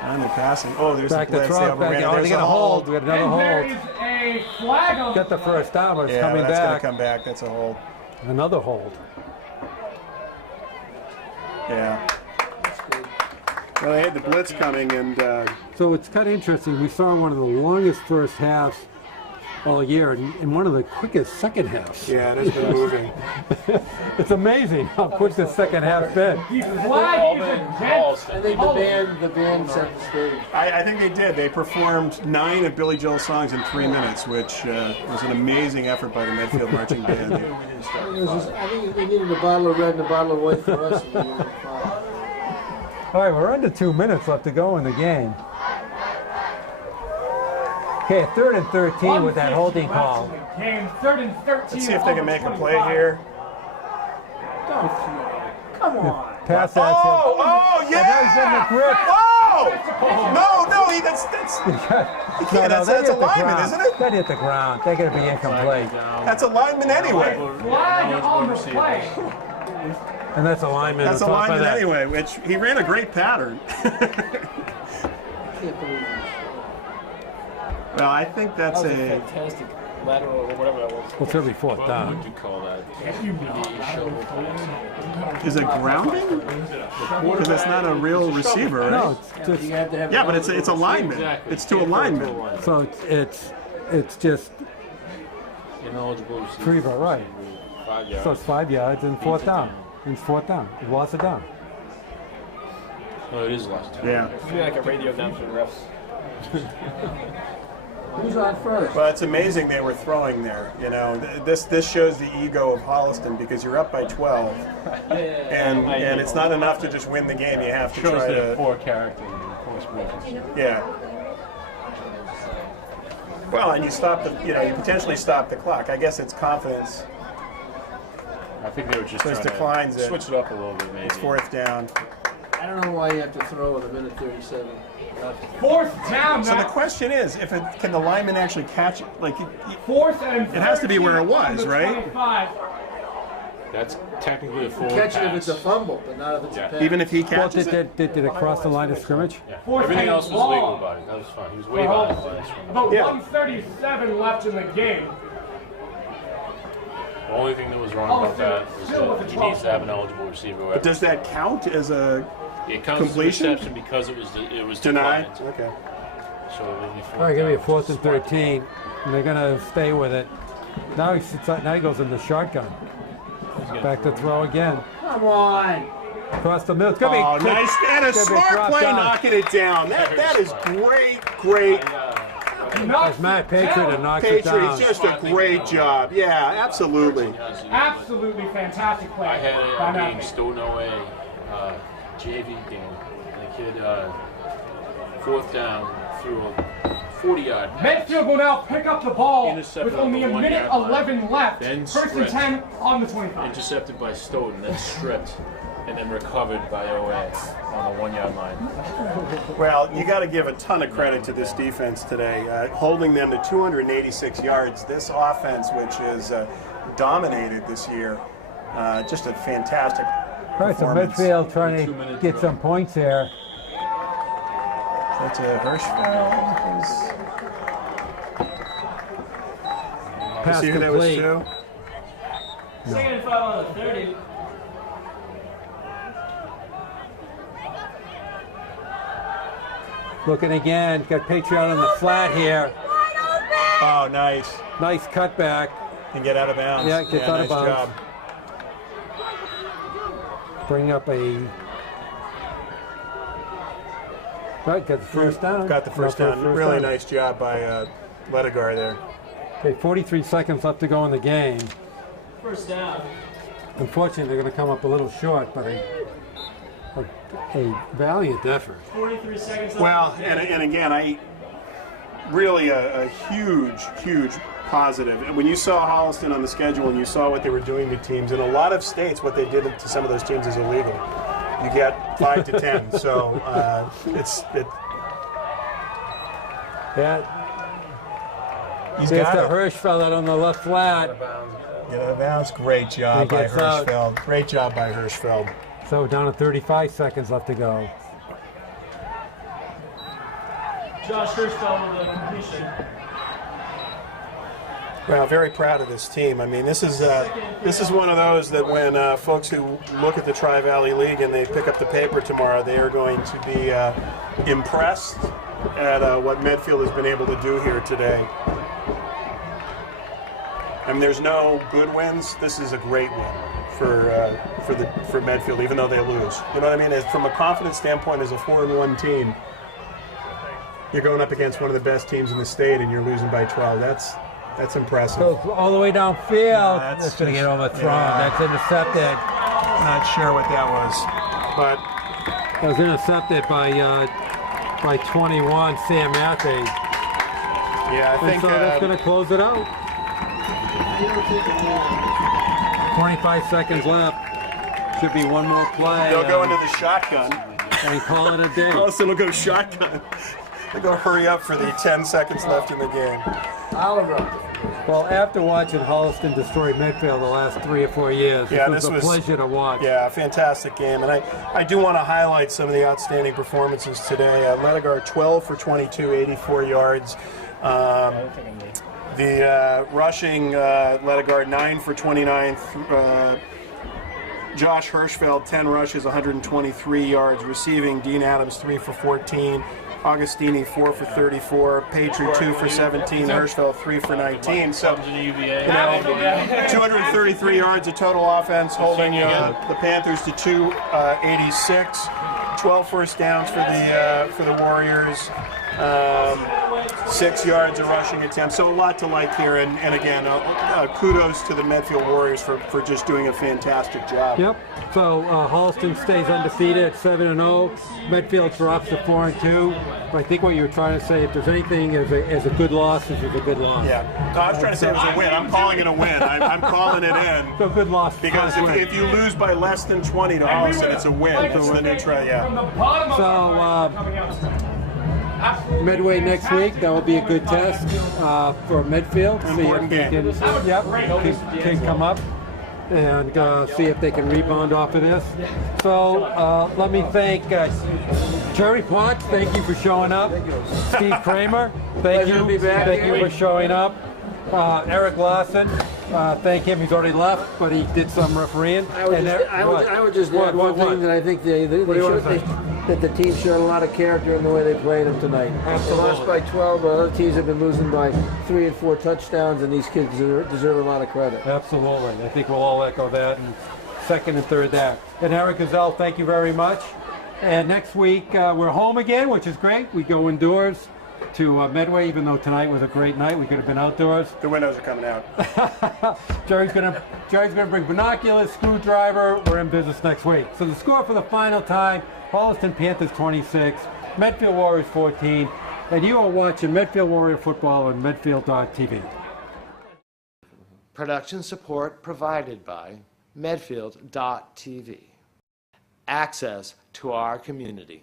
on the passing. Oh, there's Back the to blitz. They throw. overran it. Oh, they There's got a hold. We got another And there hold. is a flag on Got the first down, but it's Yeah, coming that's going back. to come back. That's a hold. Another hold. Yeah. Well, they had the blitz coming, and So it's kind of interesting. We saw one of the longest first halves all year and one of the quickest second halves. yeah, it has been moving. It's amazing how quick the second half been. The flag is All against Holliston. I think the band set the stage. I think they did. They performed 9 of Billy Joel's songs in 3 minutes, which was an amazing effort by the Medfield Marching Band. I think we needed a bottle of red and a bottle of white for us. All right, we're under 2 minutes left to go in the game. Okay, 3rd and 13 with that holding call. Game 3rd and 13. Let's see if they can make a play here. Come on. Pass action. Oh, yeah! Now he's in the grip. Oh! No, that's that's a lineman, isn't it? That hit the ground. They're going to be incomplete. That's a lineman anyway. Flag on the play. And that's a lineman. That's a lineman anyway, which he ran a great pattern. Well, I think that's That was a fantastic lateral or whatever that was. Well, it's really 4th What down. would you call that? Is it grounding? Because that's not a real receiver, right? No, it's just, Yeah, but it's a lineman. Exactly. It's to a lineman. so it's just Ineligible. free but right. 5 yards. So it's 5 yards and 4th down. It's 4th down. It lost it down. No, it is last time. Yeah. It's like a radio announcer to refs. Who's on first? Well, it's amazing they were throwing there. You know, this shows the ego of Holliston because you're up by 12, and it's not enough to just win the game. You have to Shows try their to. poor character and poor sportsmanship. Yeah. Well, and you potentially stop the clock. I guess it's confidence. I think they were just So it trying declines to it. switch it up a little bit, maybe. It's 4th down. I don't know why you have to throw with a minute 37. 4th down. So the now. question is, can the lineman actually catch it? Like, 4th and 13. It has to be where it was, on the right? 25. That's technically a forward Catch it if pass. it's a fumble, but not if it's a pass. even if he Well, catches did it. it cross the line of scrimmage? Yeah. 4th Everything and else was long. legal about it. That was fine. He was way behind the line. About Yeah. 1:37 left in the game. The only thing that was wrong about that is that he needs to have an eligible receiver. But does that count as a It counts completion? as reception because it was deny? declined. Okay. So it'll be 4th All right, give me a down. 4th and 13, and they're going to stay with it. Now he goes in the shotgun. Back to throw again. Come on. Across the middle. It's going to be Oh, nice. And a It's gonna be smart dropped play down. knocking it down. That is great. It's Matt Patriot that knocks it Patriot, down. just a great job. Yeah, absolutely. Absolutely fantastic play. I had it by on Matt being Patriot. Stowaway JV game. And the kid, 4th down, threw a 40-yard pass. Medfield will now pick up the ball Intercepted with only a on the minute 1 yard line. 11 left. Then 1st and stripped. 10 on the 25. Intercepted by Stoughton, then stripped, and then recovered by OA on the 1 yard line. Well, you got to give a ton of credit to this defense today, holding them to 286 yards. This offense, which is dominated this year, just a fantastic All right, so performance. Medfield trying to get some points here. That's a Hirschfeld. Pass See who that was complete. to? 2nd and 5 on the 30. Looking again, got Patriot on the flat here. Oh, nice. Nice cutback. And get out of bounds. Yeah, gets out of nice bounds. job. Bring up a. Right, got the first down. Got the first Enough for down. a Really nice job by Ledigar there. Okay, 43 seconds left to go in the game. 1st down. Unfortunately, they're going to come up a little short, but a valiant effort. 43 seconds left. Well, and again, really a huge positive. And when you saw Holliston on the schedule and you saw what they were doing to teams, in a lot of states, what they did to some of those teams is illegal. You get 5 to 10. So Yeah. He's There's got the it. Hirschfeld out on the left flat. Get out of bounds. Great job by gets out. Hirschfeld. Great job by Hirschfeld. So down to 35 seconds left to go. Josh Hirschfeld with a completion. Well, very proud of this team. I mean, this is one of those that when folks who look at the Tri-Valley League and they pick up the paper tomorrow, they are going to be impressed at what Medfield has been able to do here today. I mean, there's no good wins. This is a great win for Medfield, even though they lose. You know what I mean? From a confidence standpoint, as a 4-1 team, you're going up against one of the best teams in the state, and you're losing by 12. That's impressive. Goes all the way downfield. Yeah, that's going to get overthrown. Yeah. That's intercepted. Not sure what that was, but it was intercepted by 21, Sam Matthews. Yeah, I think so that's going to close it out. 25 seconds left. Should be one more play. They'll go into the shotgun and call it a day. Holliston will go shotgun. They'll go hurry up for the 10 seconds left in the game. Oliver. Well, after watching Holliston destroy Medfield the last 3 or 4 years, this was a pleasure to watch. Yeah, a fantastic game. And I do want to highlight some of the outstanding performances today. Ledegar 12 for 22, 84 yards. The rushing Ledegar 9 for 29. Josh Hirschfeld 10 rushes, 123 yards. Receiving Dean Adams 3 for 14. Augustini 4 for 34, Patry 2 for 17, Hirschfeld 3 for 19. So, 233 yards of total offense, holding the Panthers to 286. 12 first downs for the Warriors. 6 yards of rushing attempts. So a lot to like here, and again, kudos to the Medfield Warriors for just doing a fantastic job. Yep. So Holliston stays undefeated at 7-0. Medfield drops to 4-2. But I think what you were trying to say, if there's anything as a good loss, is a good loss. Yeah. No, I was trying to say it was a win. I'm calling it a win. I'm calling it in. So good loss. Because if you lose by less than 20 to Holliston, it's a win. It's the new try. Yeah. So. Midway next week, that will be a good test for Medfield. Important game. Can come up and see if they can rebound off of this. So let me thank Jerry Potts. Thank you for showing up. Steve Kramer, thank you for showing up. Eric Lawson, thank him. He's already left, but he did some refereeing. I would just add one thing that I think that the team showed a lot of character in the way they played them tonight. They lost by 12, but other teams have been losing by 3 and 4 touchdowns, and these kids deserve a lot of credit. Absolutely. I think we'll all echo that, and second and third that. And Eric Gazelle, thank you very much. And next week, we're home again, which is great. We go indoors to Medway, even though tonight was a great night. We could have been outdoors. The windows are coming out. Jerry's gonna bring binoculars, screwdriver. We're in business next week. So the score for the final time: Holliston Panthers 26, Medfield Warriors 14, and you are watching Medfield Warrior football on Medfield.tv. Production support provided by Medfield.tv. Access to our community.